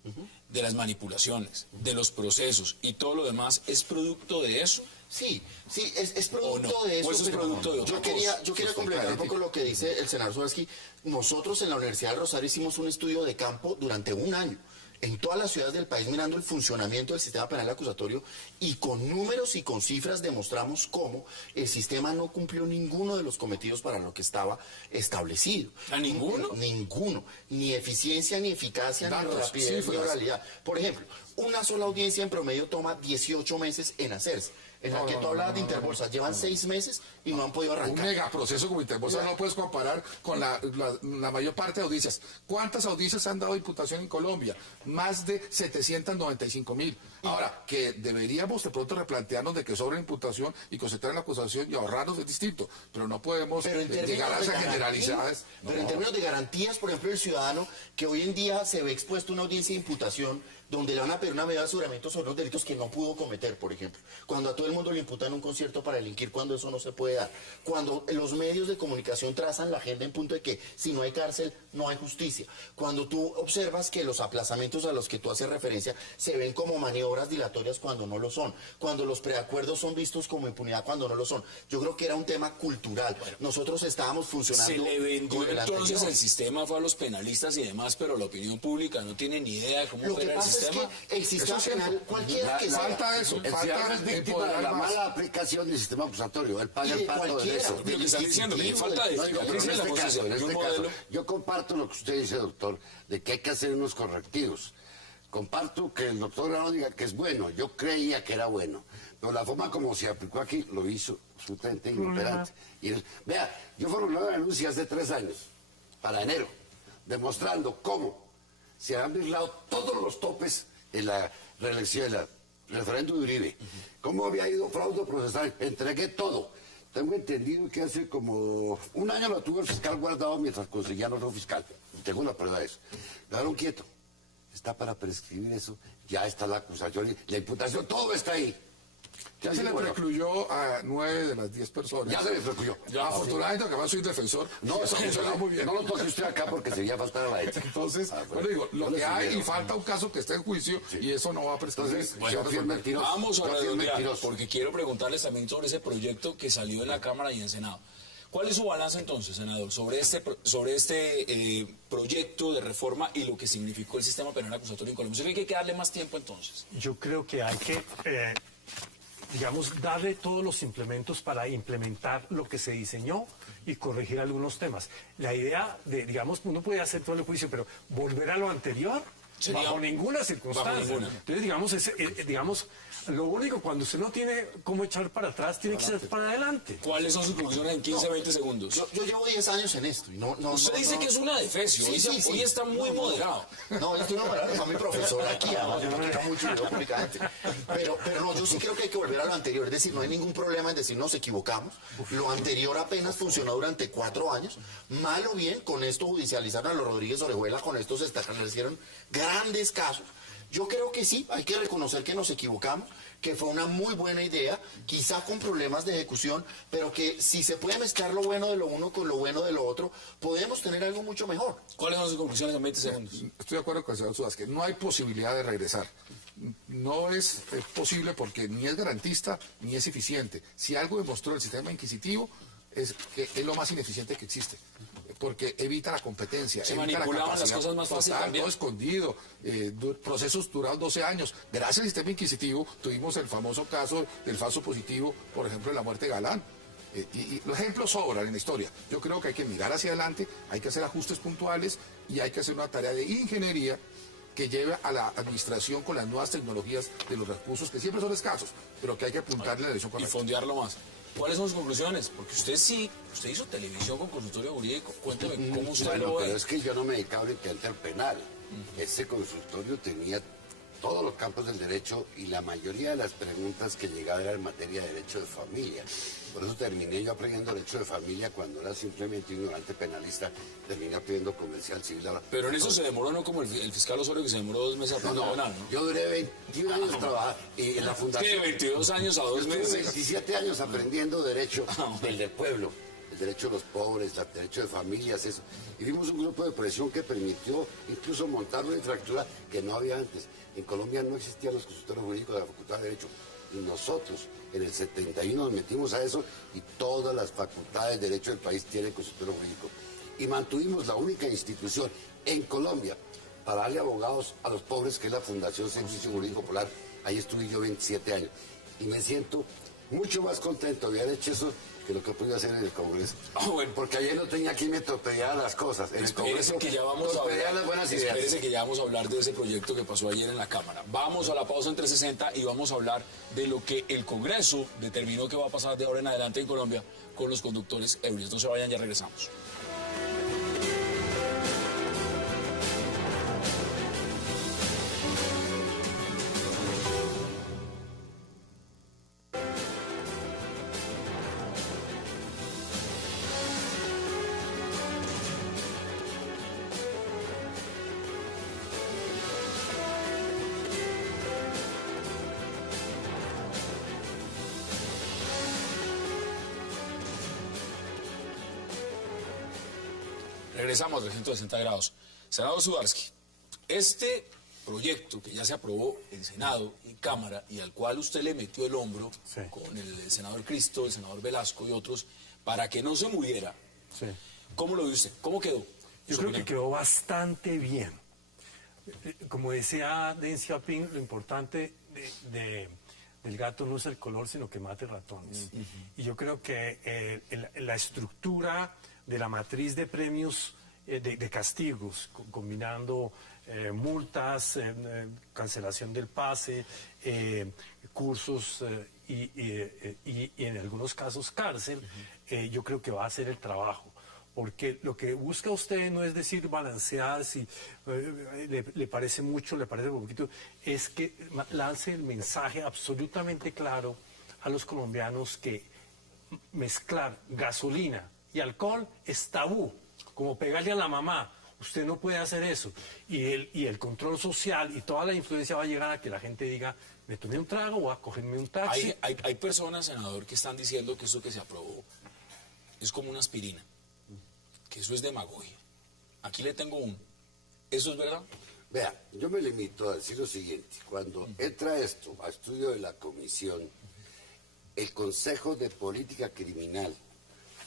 de las manipulaciones, de los procesos y todo lo demás, ¿es producto de eso? Sí, es producto de eso. ¿O eso es producto de otra cosa? Yo quería complementar un poco lo que dice el senador Suárez. Nosotros en la Universidad del Rosario hicimos un estudio de campo durante un año en todas las ciudades del país mirando el funcionamiento del sistema penal acusatorio y con números y con cifras demostramos cómo el sistema no cumplió ninguno de los cometidos para lo que estaba establecido. ¿A ninguno? Ninguno. Ni eficiencia, ni eficacia, ni rapidez, ni oralidad. Por ejemplo, una sola audiencia en promedio toma 18 meses en hacerse. En la que tú hablabas de Interbolsa, llevan 6 meses y no han podido arrancar. Un megaproceso como Interbolsa no puedes comparar con la mayor parte de audiencias. ¿Cuántas audiencias han dado imputación en Colombia? Más de 795.000. Ahora, que deberíamos de pronto replantearnos de que sobre imputación y concentrar en la acusación y ahorrarnos es distinto, pero no podemos llegar a esas generalidades. Pero en términos de garantías, por ejemplo, el ciudadano que hoy en día se ve expuesto a una audiencia de imputación donde le van a pedir una medida de aseguramiento sobre los delitos que no pudo cometer, por ejemplo. Cuando a todo el mundo le imputan un concierto para delinquir, cuando eso no se puede dar. Cuando los medios de comunicación trazan la agenda en punto de que si no hay cárcel, no hay justicia. Cuando tú observas que los aplazamientos a los que tú haces referencia se ven como maniobras dilatorias cuando no lo son. Cuando los preacuerdos son vistos como impunidad cuando no lo son. Yo creo que era un tema cultural. Nosotros estábamos funcionando... Se le vendió entonces el sistema fue a los penalistas y demás, pero la opinión pública no tiene ni idea de cómo opera el sistema. Que el sistema penal, cualquiera que sea. Falta eso. El ciudadano es víctima de la mala aplicación del sistema acusatorio. Él paga el pato de eso. Lo que está diciendo, que falta de yo comparto lo que usted dice, doctor, de que hay que hacer unos correctivos. Comparto que el doctor Grano diga que es bueno. Yo creía que era bueno. Pero la forma como se aplicó aquí lo hizo absolutamente inoperante. Vea, yo formulé una denuncia hace 3 años, para enero, demostrando cómo se han aislado todos los topes en la reelección, el referéndum de Uribe. ¿Cómo había ido fraude procesal? Entregué todo. Tengo entendido que hace como 1 año lo tuvo el fiscal guardado mientras conseguía otro fiscal. Tengo la prueba de eso. Quedaron quieto. Está para prescribir eso. Ya está la acusación, la imputación, todo está ahí. Ya se le precluyó a 9 de las 10 personas. Ya se le precluyó. Afortunadamente, que además soy defensor. No, eso funcionó muy bien. No lo toque usted acá porque sería faltar a la ética. Entonces, bueno, digo, lo que hay y falta un caso que esté en juicio y eso no va a prescribir. Entonces, yo fui mentiroso. Vamos a redondear, porque quiero preguntarles también sobre ese proyecto que salió en la Cámara y en Senado. ¿Cuál es su balance entonces, senador, sobre este proyecto de reforma y lo que significó el sistema penal acusatorio en Colombia? ¿Usted cree que hay que darle más tiempo entonces? Yo creo que hay que, digamos, darle todos los implementos para implementar lo que se diseñó y corregir algunos temas. La idea de, digamos, uno puede hacer todo el juicio, pero volver a lo anterior, Sería- bajo ninguna circunstancia. Bajo ninguna. Entonces, digamos, lo único, cuando usted no tiene cómo echar para atrás, tiene que ser para adelante. ¿Cuáles son sus conclusiones en 15, 20 segundos? Yo llevo 10 años en esto y Usted dice que es una defecio, hoy está muy moderado. No, yo estoy nombrando para mi profesor aquí, además, yo no quiero mucho yo públicamente. Pero no, yo sí creo que hay que volver a lo anterior, es decir, no hay ningún problema en decir nos equivocamos. Lo anterior apenas funcionó durante 4 años. Mal o bien, con esto judicializaron a los Rodríguez Orejuela, con esto se establecieron grandes casos. Yo creo que sí, hay que reconocer que nos equivocamos, que fue una muy buena idea, quizá con problemas de ejecución, pero que si se puede mezclar lo bueno de lo uno con lo bueno de lo otro, podemos tener algo mucho mejor. ¿Cuáles son sus conclusiones en 20 segundos? Estoy de acuerdo con el señor Sudás, que no hay posibilidad de regresar. No es posible porque ni es garantista ni es eficiente. Si algo demostró el sistema inquisitivo es que es lo más ineficiente que existe, porque evita la competencia, Se evita la manipulaban las capacidad cosas más fácil total, también. todo escondido, procesos duraron 12 años. Gracias al sistema inquisitivo tuvimos el famoso caso del falso positivo, por ejemplo, de la muerte de Galán. Y los ejemplos sobran en la historia. Yo creo que hay que mirar hacia adelante, hay que hacer ajustes puntuales y hay que hacer una tarea de ingeniería que lleve a la administración con las nuevas tecnologías de los recursos, que siempre son escasos, pero que hay que apuntarle en la dirección Y correcta. fondearlo más. ¿Cuáles son sus conclusiones? Porque usted hizo televisión con consultorio jurídico. Cuénteme cómo usted Bueno, lo pero ve. es que yo no me dedicaba únicamente al penal. Ese consultorio tenía todos los campos del derecho y la mayoría de las preguntas que llegaban eran en materia de derecho de familia. Por eso terminé yo aprendiendo derecho de familia cuando era simplemente ignorante penalista, terminé aprendiendo comercial civil. Ahora, Pero en eso se demoró, no como el fiscal Osorio, que se demoró 2 meses aprender penal, ¿no? yo duré 21 años trabajando y en la Es que fundación... de 22 años a 2 Estuve meses. 27 años aprendiendo derecho bueno. del pueblo, el derecho de los pobres, el derecho de familias, eso. Y vimos un grupo de presión que permitió incluso montar una infraestructura que no había antes. En Colombia no existían los consultorios jurídicos de la Facultad de Derecho. Y nosotros en el 71 nos metimos a eso y todas las facultades de Derecho del país tienen consultorio jurídico. Y mantuvimos la única institución en Colombia para darle abogados a los pobres, que es la Fundación Servicio Jurídico Popular. Ahí estuve yo 27 años. Y me siento mucho más contento de haber hecho eso que lo que pude hacer en el Congreso. Bueno. Porque ayer no tenía quien me torpedeara las cosas. En el Congreso Espérese que ya vamos a torpedear las buenas ideas. Espérese que ya vamos a hablar de ese proyecto que pasó ayer en la Cámara. Vamos a la pausa en 360 y vamos a hablar de lo que el Congreso determinó que va a pasar de ahora en adelante en Colombia con los conductores ebrios. No se vayan, ya regresamos. Regresamos a 360 grados. Senador Sudarsky, este proyecto que ya se aprobó en Senado, en Cámara, y al cual usted le metió el hombro Sí. con el senador Cristo, el senador Velasco y otros, para que no se muriera. Sí. ¿Cómo lo vio usted? ¿Cómo quedó? Yo Su creo que opinión. quedó bastante bien. Como decía Deng Xiaoping, lo importante del gato no es el color, sino que mate ratones. Y yo creo que la estructura de la matriz de premios, de castigos, combinando multas, cancelación del pase, cursos y en algunos casos cárcel, yo creo que va a hacer el trabajo. Porque lo que busca usted no es decir balancear si le parece mucho, le parece poquito, es que lance el mensaje absolutamente claro a los colombianos que mezclar gasolina y alcohol es tabú, como pegarle a la mamá. Usted no puede hacer eso. Y el control social y toda la influencia va a llegar a que la gente diga, me tomé un trago, voy a cogerme un taxi. Hay personas, senador, que están diciendo que eso que se aprobó es como una aspirina, que eso es demagogia. Aquí le tengo uno. ¿Eso es verdad? Vea, yo me limito a decir lo siguiente. Cuando entra esto a estudio de la comisión, el Consejo de Política Criminal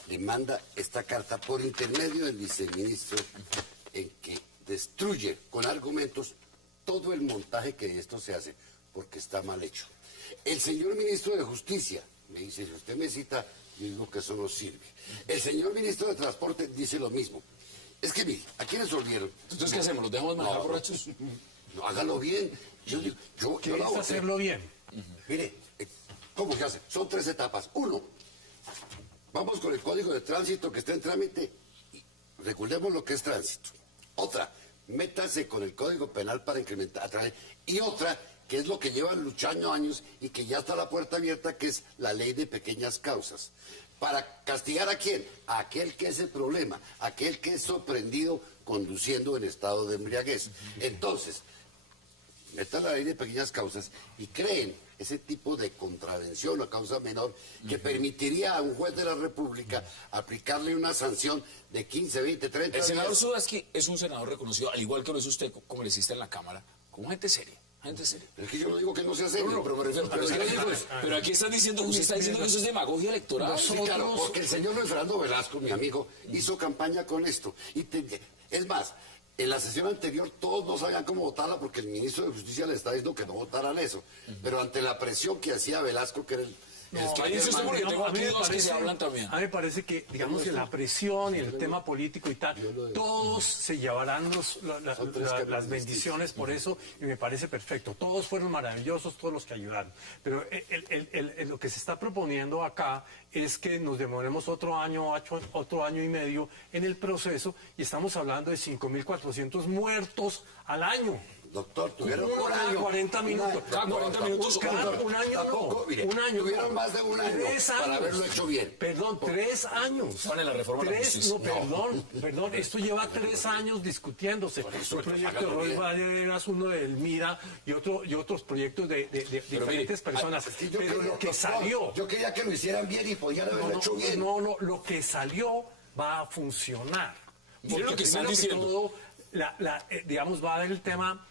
le manda esta carta por intermedio del viceministro en que destruye con argumentos todo el montaje que de esto se hace, porque está mal hecho. El señor ministro de Justicia me dice, si usted me cita, yo digo que eso no sirve. El señor ministro de Transporte dice lo mismo. Es que mire, ¿a quiénes olvidaron? Entonces, ¿qué hacemos? ¿Los dejamos manejar No. borrachos? No, hágalo bien. Yo ¿Qué la es voté. hacerlo bien? Mire, ¿cómo que hace? Son 3 etapas. 1, vamos con el código de tránsito que está en trámite. Recordemos lo que es tránsito. Otra, métase con el código penal para incrementar. Y otra, que es lo que llevan luchando años y que ya está a la puerta abierta, que es la ley de pequeñas causas. ¿Para castigar a quién? A aquel que es el problema, aquel que es sorprendido conduciendo en estado de embriaguez. Entonces, metan la ley de pequeñas causas y creen ese tipo de contravención o causa menor que permitiría a un juez de la República aplicarle una sanción de 15, 20, 30 El senador días. Sudaski es un senador reconocido, al igual que lo es usted, como le hiciste en la Cámara, como gente seria. Gente seria. Es que yo no digo que no sea serio. No, pero me refiero, pero aquí están diciendo, usted está diciendo que eso es demagogia electoral. Sí, claro, porque el señor Luis Fernando Velasco, mi amigo, hizo campaña con esto. Es más, en la sesión anterior todos no sabían cómo votarla porque el ministro de Justicia le está diciendo que no votaran eso. Pero ante la presión que hacía Velasco, que era el... Ahí dice usted porque tengo A mí aquí me dos que parece- se hablan también. A mí me parece que, digamos, que la presión y el tema político y tal, todos se llevarán las bendiciones por eso y me parece perfecto. Todos fueron maravillosos, todos los que ayudaron. Pero lo que se está proponiendo acá es que nos demoremos otro año y medio en el proceso y estamos hablando de 5.400 muertos al año. Doctor, tuvieron Uno un cada año. 40 minutos. Cada 40 minutos. Un año Tampoco, no. mire, Un año tuvieron no. más de un año 3 para años. haberlo hecho bien. Perdón, 3 años. Van en la reforma de la justicia. Perdón, esto lleva 3 años discutiéndose. eso, Un proyecto de hágalo Roy bien. Valleras, uno del MIRA y otros proyectos de diferentes personas. Sí, yo Pero quería- lo que doctor, salió, Yo quería que lo hicieran bien y podían haberlo hecho bien. lo que salió va a funcionar. Mire lo Porque que están primero diciendo. todo, digamos, va a haber el tema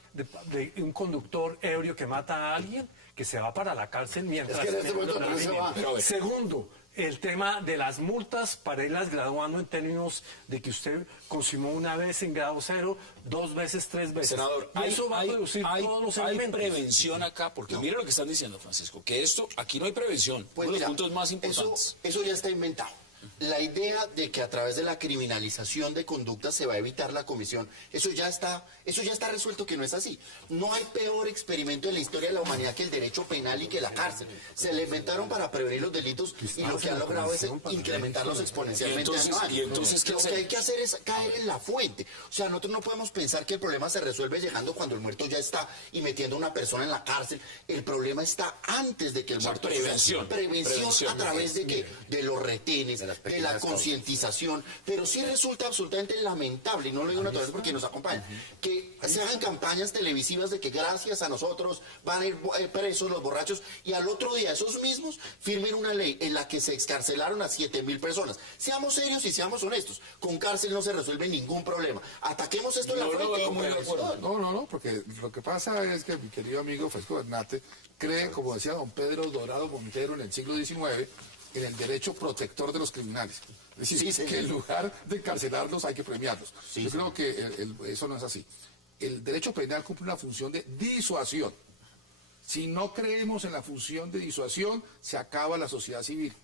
de un conductor ebrio que mata a alguien que se va para la cárcel mientras... Es que en este momento también se va. Pero a ver. Segundo, el tema de las multas para irlas graduando en términos de que usted consumió una vez en grado 0, 2 veces, 3 veces. Senador, y eso va a producir todos los hay elementos. prevención acá, porque mire lo que están diciendo, Francisco, que esto, aquí no hay prevención. Pues Uno de mira, los puntos más importantes. Eso ya está inventado. La idea de que a través de la criminalización de conductas se va a evitar la comisión, eso ya está resuelto que no es así. No hay peor experimento en la historia de la humanidad que el derecho penal y que la cárcel. Se le inventaron para prevenir los delitos y lo que han logrado es incrementarlos exponencialmente año a año. Y entonces, ¿qué Lo que hacer? hay que hacer es caer en la fuente. O sea, nosotros no podemos pensar que el problema se resuelve llegando cuando el muerto ya está y metiendo a una persona en la cárcel. El problema está antes de que el sea, muerto prevención. Prevención a través de que de los retenes, De las de la pequeñas concientización, pero sí resulta absolutamente lamentable, y no lo digo naturalmente porque nos acompañan, que se hagan campañas televisivas de que gracias a nosotros van a ir presos los borrachos, y al otro día esos mismos firmen una ley en la que se excarcelaron a 7.000 personas. Seamos serios y seamos honestos, con cárcel no se resuelve ningún problema. Ataquemos esto en la No lo frente veo con muy de prevención. acuerdo. No, porque lo que pasa es que mi querido amigo Fresco Bernate cree, como decía don Pedro Dorado Montero en el siglo XIX, en el derecho protector de los criminales. Es decir, Sí, señor. que en lugar de encarcelarlos hay que premiarlos. Yo creo que eso no es así. El derecho penal cumple una función de disuasión. Si no creemos en la función de disuasión, se acaba la sociedad civil.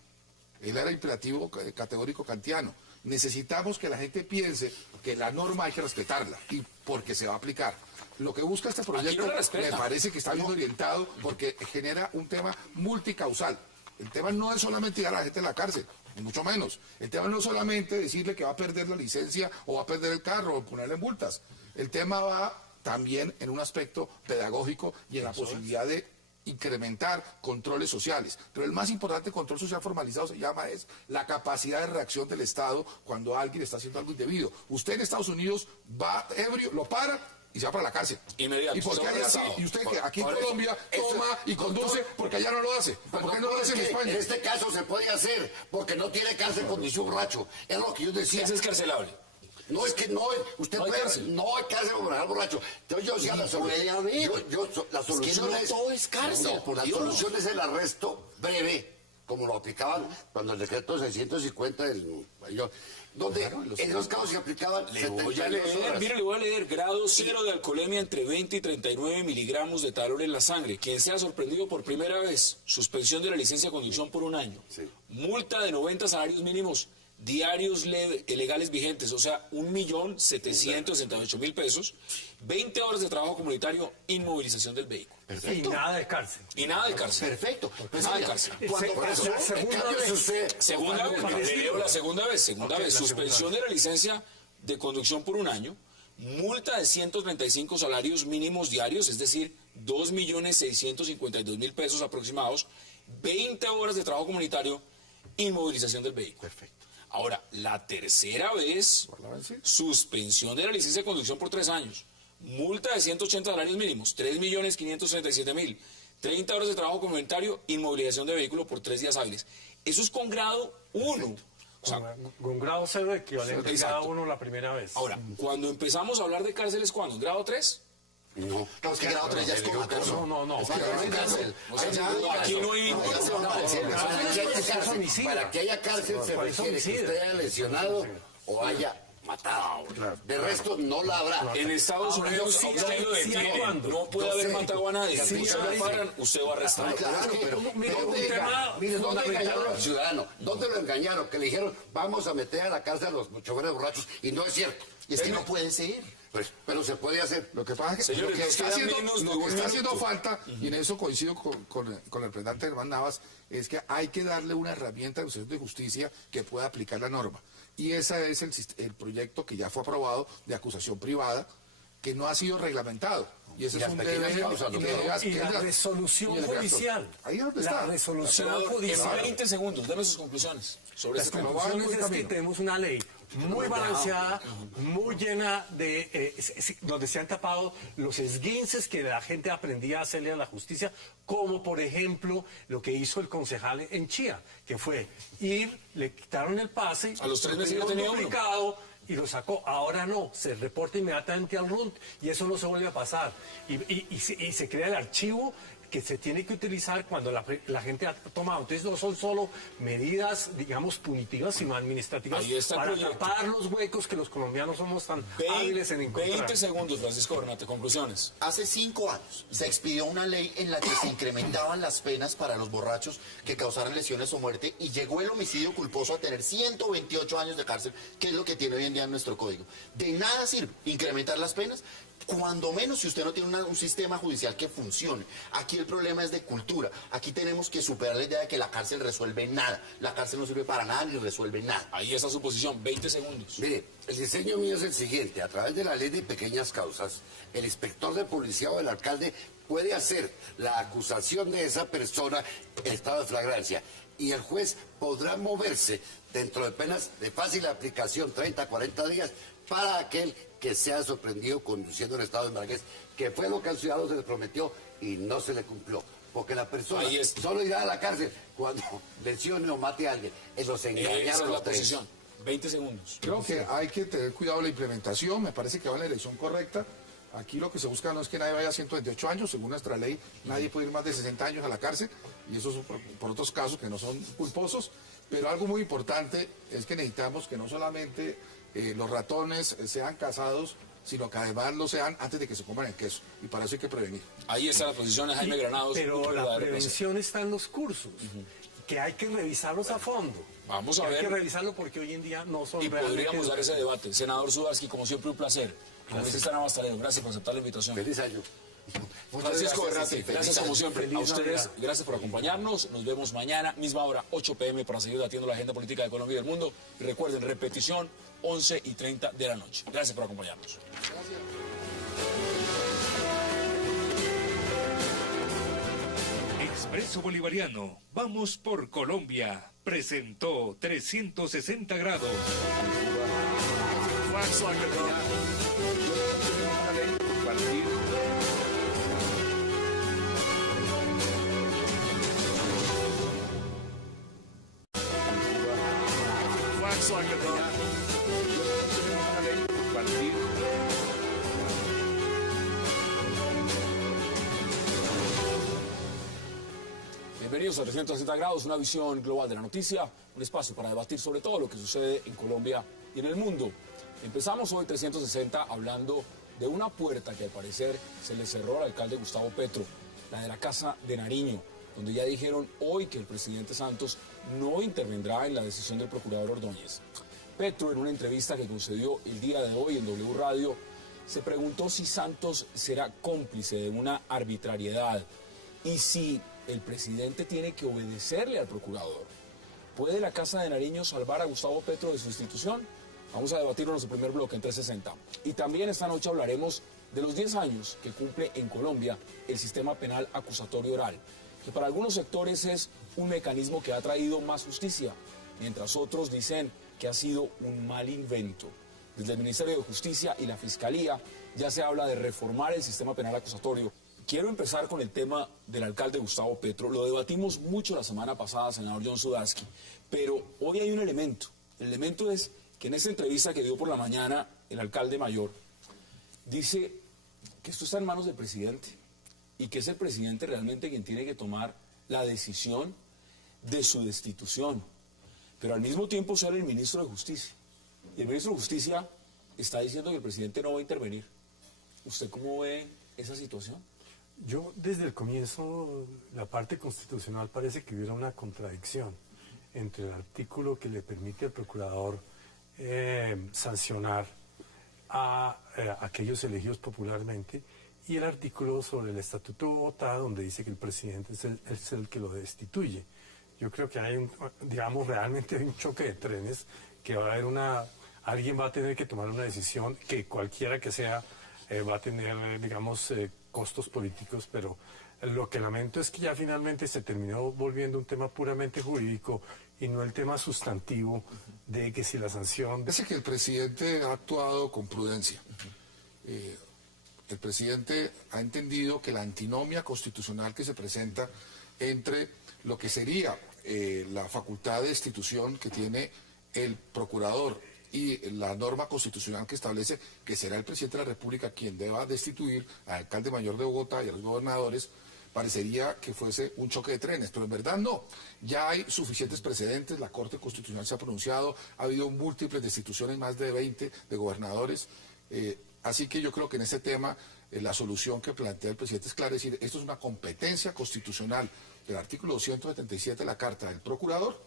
Él era imperativo categórico kantiano. Necesitamos que la gente piense que la norma hay que respetarla y porque se va a aplicar. Lo que busca este proyecto la respeta. me parece que está bien orientado porque genera un tema multicausal. El tema no es solamente llevar a la gente a la cárcel, ni mucho menos. El tema no es solamente decirle que va a perder la licencia o va a perder el carro o ponerle multas. El tema va también en un aspecto pedagógico y en la posibilidad de incrementar controles sociales. Pero el más importante control social formalizado se llama es la capacidad de reacción del Estado cuando alguien está haciendo algo indebido. Usted en Estados Unidos va ebrio, lo para y se va para la cárcel. Inmediato, ¿Y por qué está allá sí? arrestado. Y usted que aquí en Por eso, Colombia eso, toma y conduce doctor, porque allá no lo hace. ¿Por qué no lo hace en Es que España? En este caso se puede hacer porque no tiene cárcel condición borracho. Es lo que yo decía. Ese es carcelable. No, es que no, usted No hay puede, cárcel. no hay cárcel por manejar borracho. Entonces yo decía, puede haber. la solución no todo es cárcel, no, por la Dios. solución es el arresto breve, como lo aplicaban cuando el decreto 650 donde en los casos se aplicaban Le voy a 72 leer, horas. mire, le voy a leer. Grado 0 de alcoholemia entre 20 y 39 miligramos de talol en la sangre. Quien sea sorprendido por primera vez, suspensión de la licencia de conducción por 1 año. Sí. Multa de 90 salarios mínimos diarios legales vigentes, o sea, 1.768.000 pesos, 20 horas de trabajo comunitario, inmovilización del vehículo. Y nada de cárcel. Y nada de cárcel. Perfecto. Pues Nada de mira, cárcel. cuando pasó, Segunda vez, le leo la segunda vez. Segunda vez, suspensión de la licencia de conducción por un año, multa de 135 salarios mínimos diarios, es decir, 2.652.000 pesos aproximados, 20 horas de trabajo comunitario, inmovilización del vehículo. Perfecto. Ahora, la tercera vez, suspensión de la licencia de conducción por 3 años, multa de 180 salarios mínimos, 3.537.000, 30 horas de trabajo comunitario, inmovilización de vehículo por 3 días hábiles. Eso es con grado 1. O sea, Con grado 0 equivalente a exacto. grado 1 la primera vez. ahora, cuando empezamos a hablar de cárceles, ¿cuándo? ¿En grado 3? No. No, es que grado 3 ya es como acoso. No. Es que no hay cárcel. O sea, aquí no hay vínculo. Para que haya cárcel se requiere que usted haya lesionado o haya matado. De resto no la habrá. En Estados Unidos, a usted lo detienen. No puede haber matado a nadie. Si usted lo paran, usted va arrestado. Claro, pero Mire, ¿dónde engañaron al ciudadano? ¿Dónde lo engañaron? Que le dijeron, vamos a meter a la cárcel a los choferes borrachos. Y no es cierto. y es que no puede seguir. Pues, pero se puede hacer. Lo que pasa es que Señores, lo que nos está queda haciendo, menos de lo que un está haciendo minuto. falta, y en eso coincido con el representante Germán Navas, es que hay que darle una herramienta al Consejo de Justicia que pueda aplicar la norma. Y ese es el proyecto que ya fue aprobado de acusación privada, que no ha sido reglamentado. Y ese Y es las un pequeñas deber. causas, lo que Y la resolución judicial. Ahí es donde La está. resolución Senador, en judicial. 20 segundos, deme sus conclusiones sobre Las este tema. conclusiones es que tenemos una ley muy balanceada, muy llena de... donde se han tapado los esguinces que la gente aprendía a hacerle a la justicia, como por ejemplo lo que hizo el concejal en Chía, que fue ir, le quitaron el pase, A los 3 meses lo ya tenía tuvieron uno. duplicado, y lo sacó. Ahora no, se reporta inmediatamente al RUNT y eso no se vuelve a pasar. Y se crea el archivo que se tiene que utilizar cuando la gente ha tomado. Entonces no son solo medidas, digamos, punitivas, sino administrativas Ahí está el para proyecto. tapar los huecos que los colombianos somos tan hábiles en encontrar. 20 segundos, Francisco Bernate, conclusiones. Hace 5 años se expidió una ley en la que se incrementaban las penas para los borrachos que causaran lesiones o muerte y llegó el homicidio culposo a tener 128 años de cárcel, que es lo que tiene hoy en día en nuestro código. De nada sirve incrementar las penas, cuando menos si usted no tiene un sistema judicial que funcione. Aquí el problema es de cultura. Aquí tenemos que superar la idea de que la cárcel resuelve nada. La cárcel no sirve para nada ni resuelve nada. Ahí está su posición, 20 segundos. Mire, el diseño mío es el siguiente. A través de la ley de pequeñas causas, el inspector de policía o el alcalde puede hacer la acusación de esa persona en estado de flagrancia y el juez podrá moverse dentro de penas de fácil aplicación, 30, 40 días, para aquel que sea sorprendido conduciendo en estado de embriaguez, que fue lo que al ciudadano se le prometió y no se le cumplió. Porque la persona Ahí es. solo irá a la cárcel cuando lesione o mate a alguien. Los Esa engañaron es los la tres. posición. 20 segundos. Creo que hay que tener cuidado en la implementación, me parece que va en la dirección correcta. Aquí lo que se busca no es que nadie vaya a 128 años, según nuestra ley, nadie puede ir más de 60 años a la cárcel, y eso es por otros casos que no son culposos, pero algo muy importante es que necesitamos que no solamente los ratones sean cazados, sino que además lo sean antes de que se coman el queso, y para eso hay que prevenir. Ahí está la posición de Jaime Granados. Pero un la verdadero placer. prevención está en los cursos, que hay que revisarlos a fondo. Vamos a Que Hay ver. que revisarlo porque hoy en día no son Y realmente podríamos dar ese educativos. debate. Senador Sudarsky, como siempre, un placer. Como dice Estana Bastalero, gracias por aceptar la invitación. Feliz año. Francisco Bernate, Ceci, gracias como siempre. Feliz A ustedes, Navidad. gracias por acompañarnos. Nos vemos mañana, misma hora, 8 p.m. para seguir debatiendo la agenda política de Colombia y del mundo. Y recuerden, repetición, 11:30 de la noche. Gracias por acompañarnos. Expreso Bolivariano, vamos por Colombia, presentó 360 grados. Bienvenidos a 360 grados, una visión global de la noticia, un espacio para debatir sobre todo lo que sucede en Colombia y en el mundo. Empezamos hoy 360 hablando de una puerta que al parecer se le cerró al alcalde Gustavo Petro, la de la Casa de Nariño, donde ya dijeron hoy que el presidente Santos no intervendrá en la decisión del procurador Ordóñez. Petro, en una entrevista que concedió el día de hoy en W Radio, se preguntó si Santos será cómplice de una arbitrariedad y si el presidente tiene que obedecerle al procurador. ¿Puede la Casa de Nariño salvar a Gustavo Petro de su institución? Vamos a debatirlo en nuestro primer bloque en 360. Y también esta noche hablaremos de los 10 años que cumple en Colombia el sistema penal acusatorio oral, que para algunos sectores es un mecanismo que ha traído más justicia, mientras otros dicen que ha sido un mal invento. Desde el Ministerio de Justicia y la Fiscalía ya se habla de reformar el sistema penal acusatorio. Quiero empezar con el tema del alcalde Gustavo Petro. Lo debatimos mucho la semana pasada, senador John Sudarsky, pero hoy hay un elemento. El elemento es que en esa entrevista que dio por la mañana el alcalde mayor dice que esto está en manos del presidente y que es el presidente realmente quien tiene que tomar la decisión de su destitución. Pero al mismo tiempo sale el ministro de Justicia. Y el ministro de Justicia está diciendo que el presidente no va a intervenir. ¿Usted cómo ve esa situación? Yo, desde el comienzo, la parte constitucional parece que hubiera una contradicción entre el artículo que le permite al procurador sancionar a aquellos elegidos popularmente y el artículo sobre el Estatuto de Bogotá, donde dice que el presidente es el que lo destituye. Yo creo que hay digamos, realmente hay un choque de trenes, que va a haber alguien va a tener que tomar una decisión que cualquiera que sea va a tener, digamos, costos políticos, pero lo que lamento es que ya finalmente se terminó volviendo un tema puramente jurídico y no el tema sustantivo de que si la sanción... Parece que el presidente ha actuado con prudencia. El presidente ha entendido que la antinomia constitucional que se presenta entre lo que sería la facultad de destitución que tiene el procurador y la norma constitucional que establece que será el presidente de la República quien deba destituir al alcalde mayor de Bogotá y a los gobernadores, parecería que fuese un choque de trenes, pero en verdad no. Ya hay suficientes precedentes, la Corte Constitucional se ha pronunciado, ha habido múltiples destituciones, más de 20 de gobernadores, así que yo creo que en este tema la solución que plantea el presidente es clara, es decir, esto es una competencia constitucional del artículo 277 de la Carta del Procurador,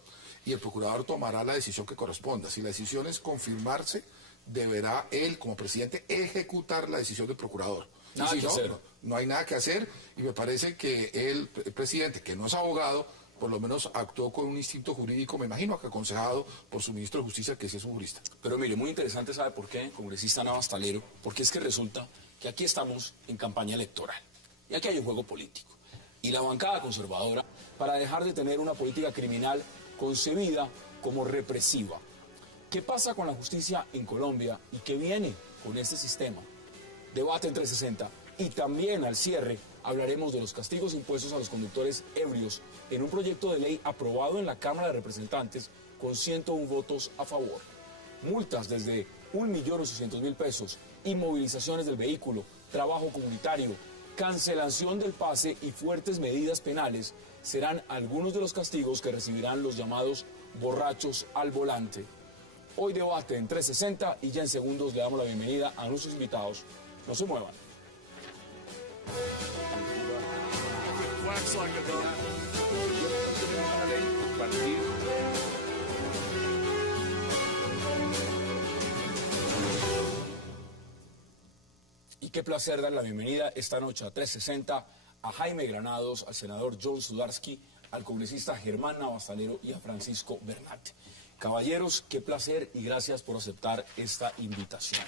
y el procurador tomará la decisión que corresponda. Si la decisión es confirmarse, deberá él, como presidente, ejecutar la decisión del procurador. Nada que hacer. No hay nada que hacer, y me parece que el presidente, que no es abogado, por lo menos actuó con un instinto jurídico, me imagino que aconsejado por su ministro de Justicia, que sí es un jurista. Pero mire, muy interesante, ¿sabe por qué, congresista Navastalero? Porque es que resulta que aquí estamos en campaña electoral, y aquí hay un juego político. Y la bancada conservadora, para dejar de tener una política criminal concebida como represiva. ¿Qué pasa con la justicia en Colombia y qué viene con este sistema? Debate en 360 y también al cierre hablaremos de los castigos impuestos a los conductores ebrios en un proyecto de ley aprobado en la Cámara de Representantes con 101 votos a favor. Multas desde 1.800.000 pesos, inmovilizaciones del vehículo, trabajo comunitario, cancelación del pase y fuertes medidas penales serán algunos de los castigos que recibirán los llamados borrachos al volante. Hoy debate en 360 y ya en segundos le damos la bienvenida a nuestros invitados. No se muevan. Y qué placer dar la bienvenida esta noche a 360 a Jaime Granados, al senador John Sudarsky, al congresista Germán Navastalero y a Francisco Bernat. Caballeros, qué placer y gracias por aceptar esta invitación.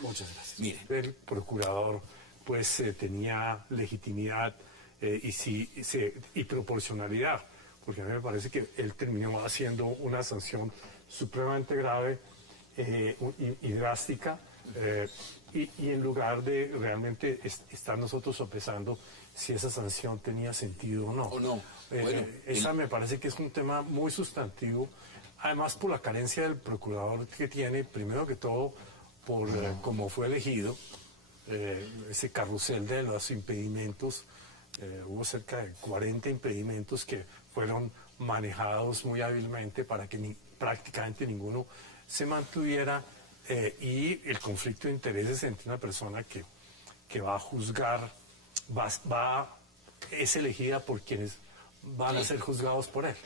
Muchas gracias. Miren, El procurador pues tenía legitimidad y proporcionalidad, porque a mí me parece que él terminó haciendo una sanción supremamente grave y drástica, y en lugar de realmente estar nosotros sopesando si esa sanción tenía sentido o no. Bueno, esa me parece que es un tema muy sustantivo, además por la carencia del procurador que tiene, primero que todo, por cómo fue elegido, ese carrusel de los impedimentos, hubo cerca de 40 impedimentos que fueron manejados muy hábilmente para que prácticamente ninguno se mantuviera, y el conflicto de intereses entre una persona que va a juzgar, es elegida por quienes van a ser juzgados por él.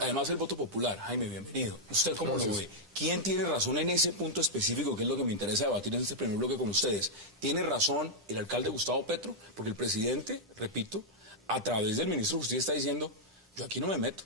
Además el voto popular, Jaime, bienvenido. ¿Usted cómo lo ve? ¿Quién tiene razón en ese punto específico, que es lo que me interesa debatir en este primer bloque con ustedes? ¿Tiene razón el alcalde Gustavo Petro? Porque el presidente, repito, a través del ministro de Justicia está diciendo, yo aquí no me meto.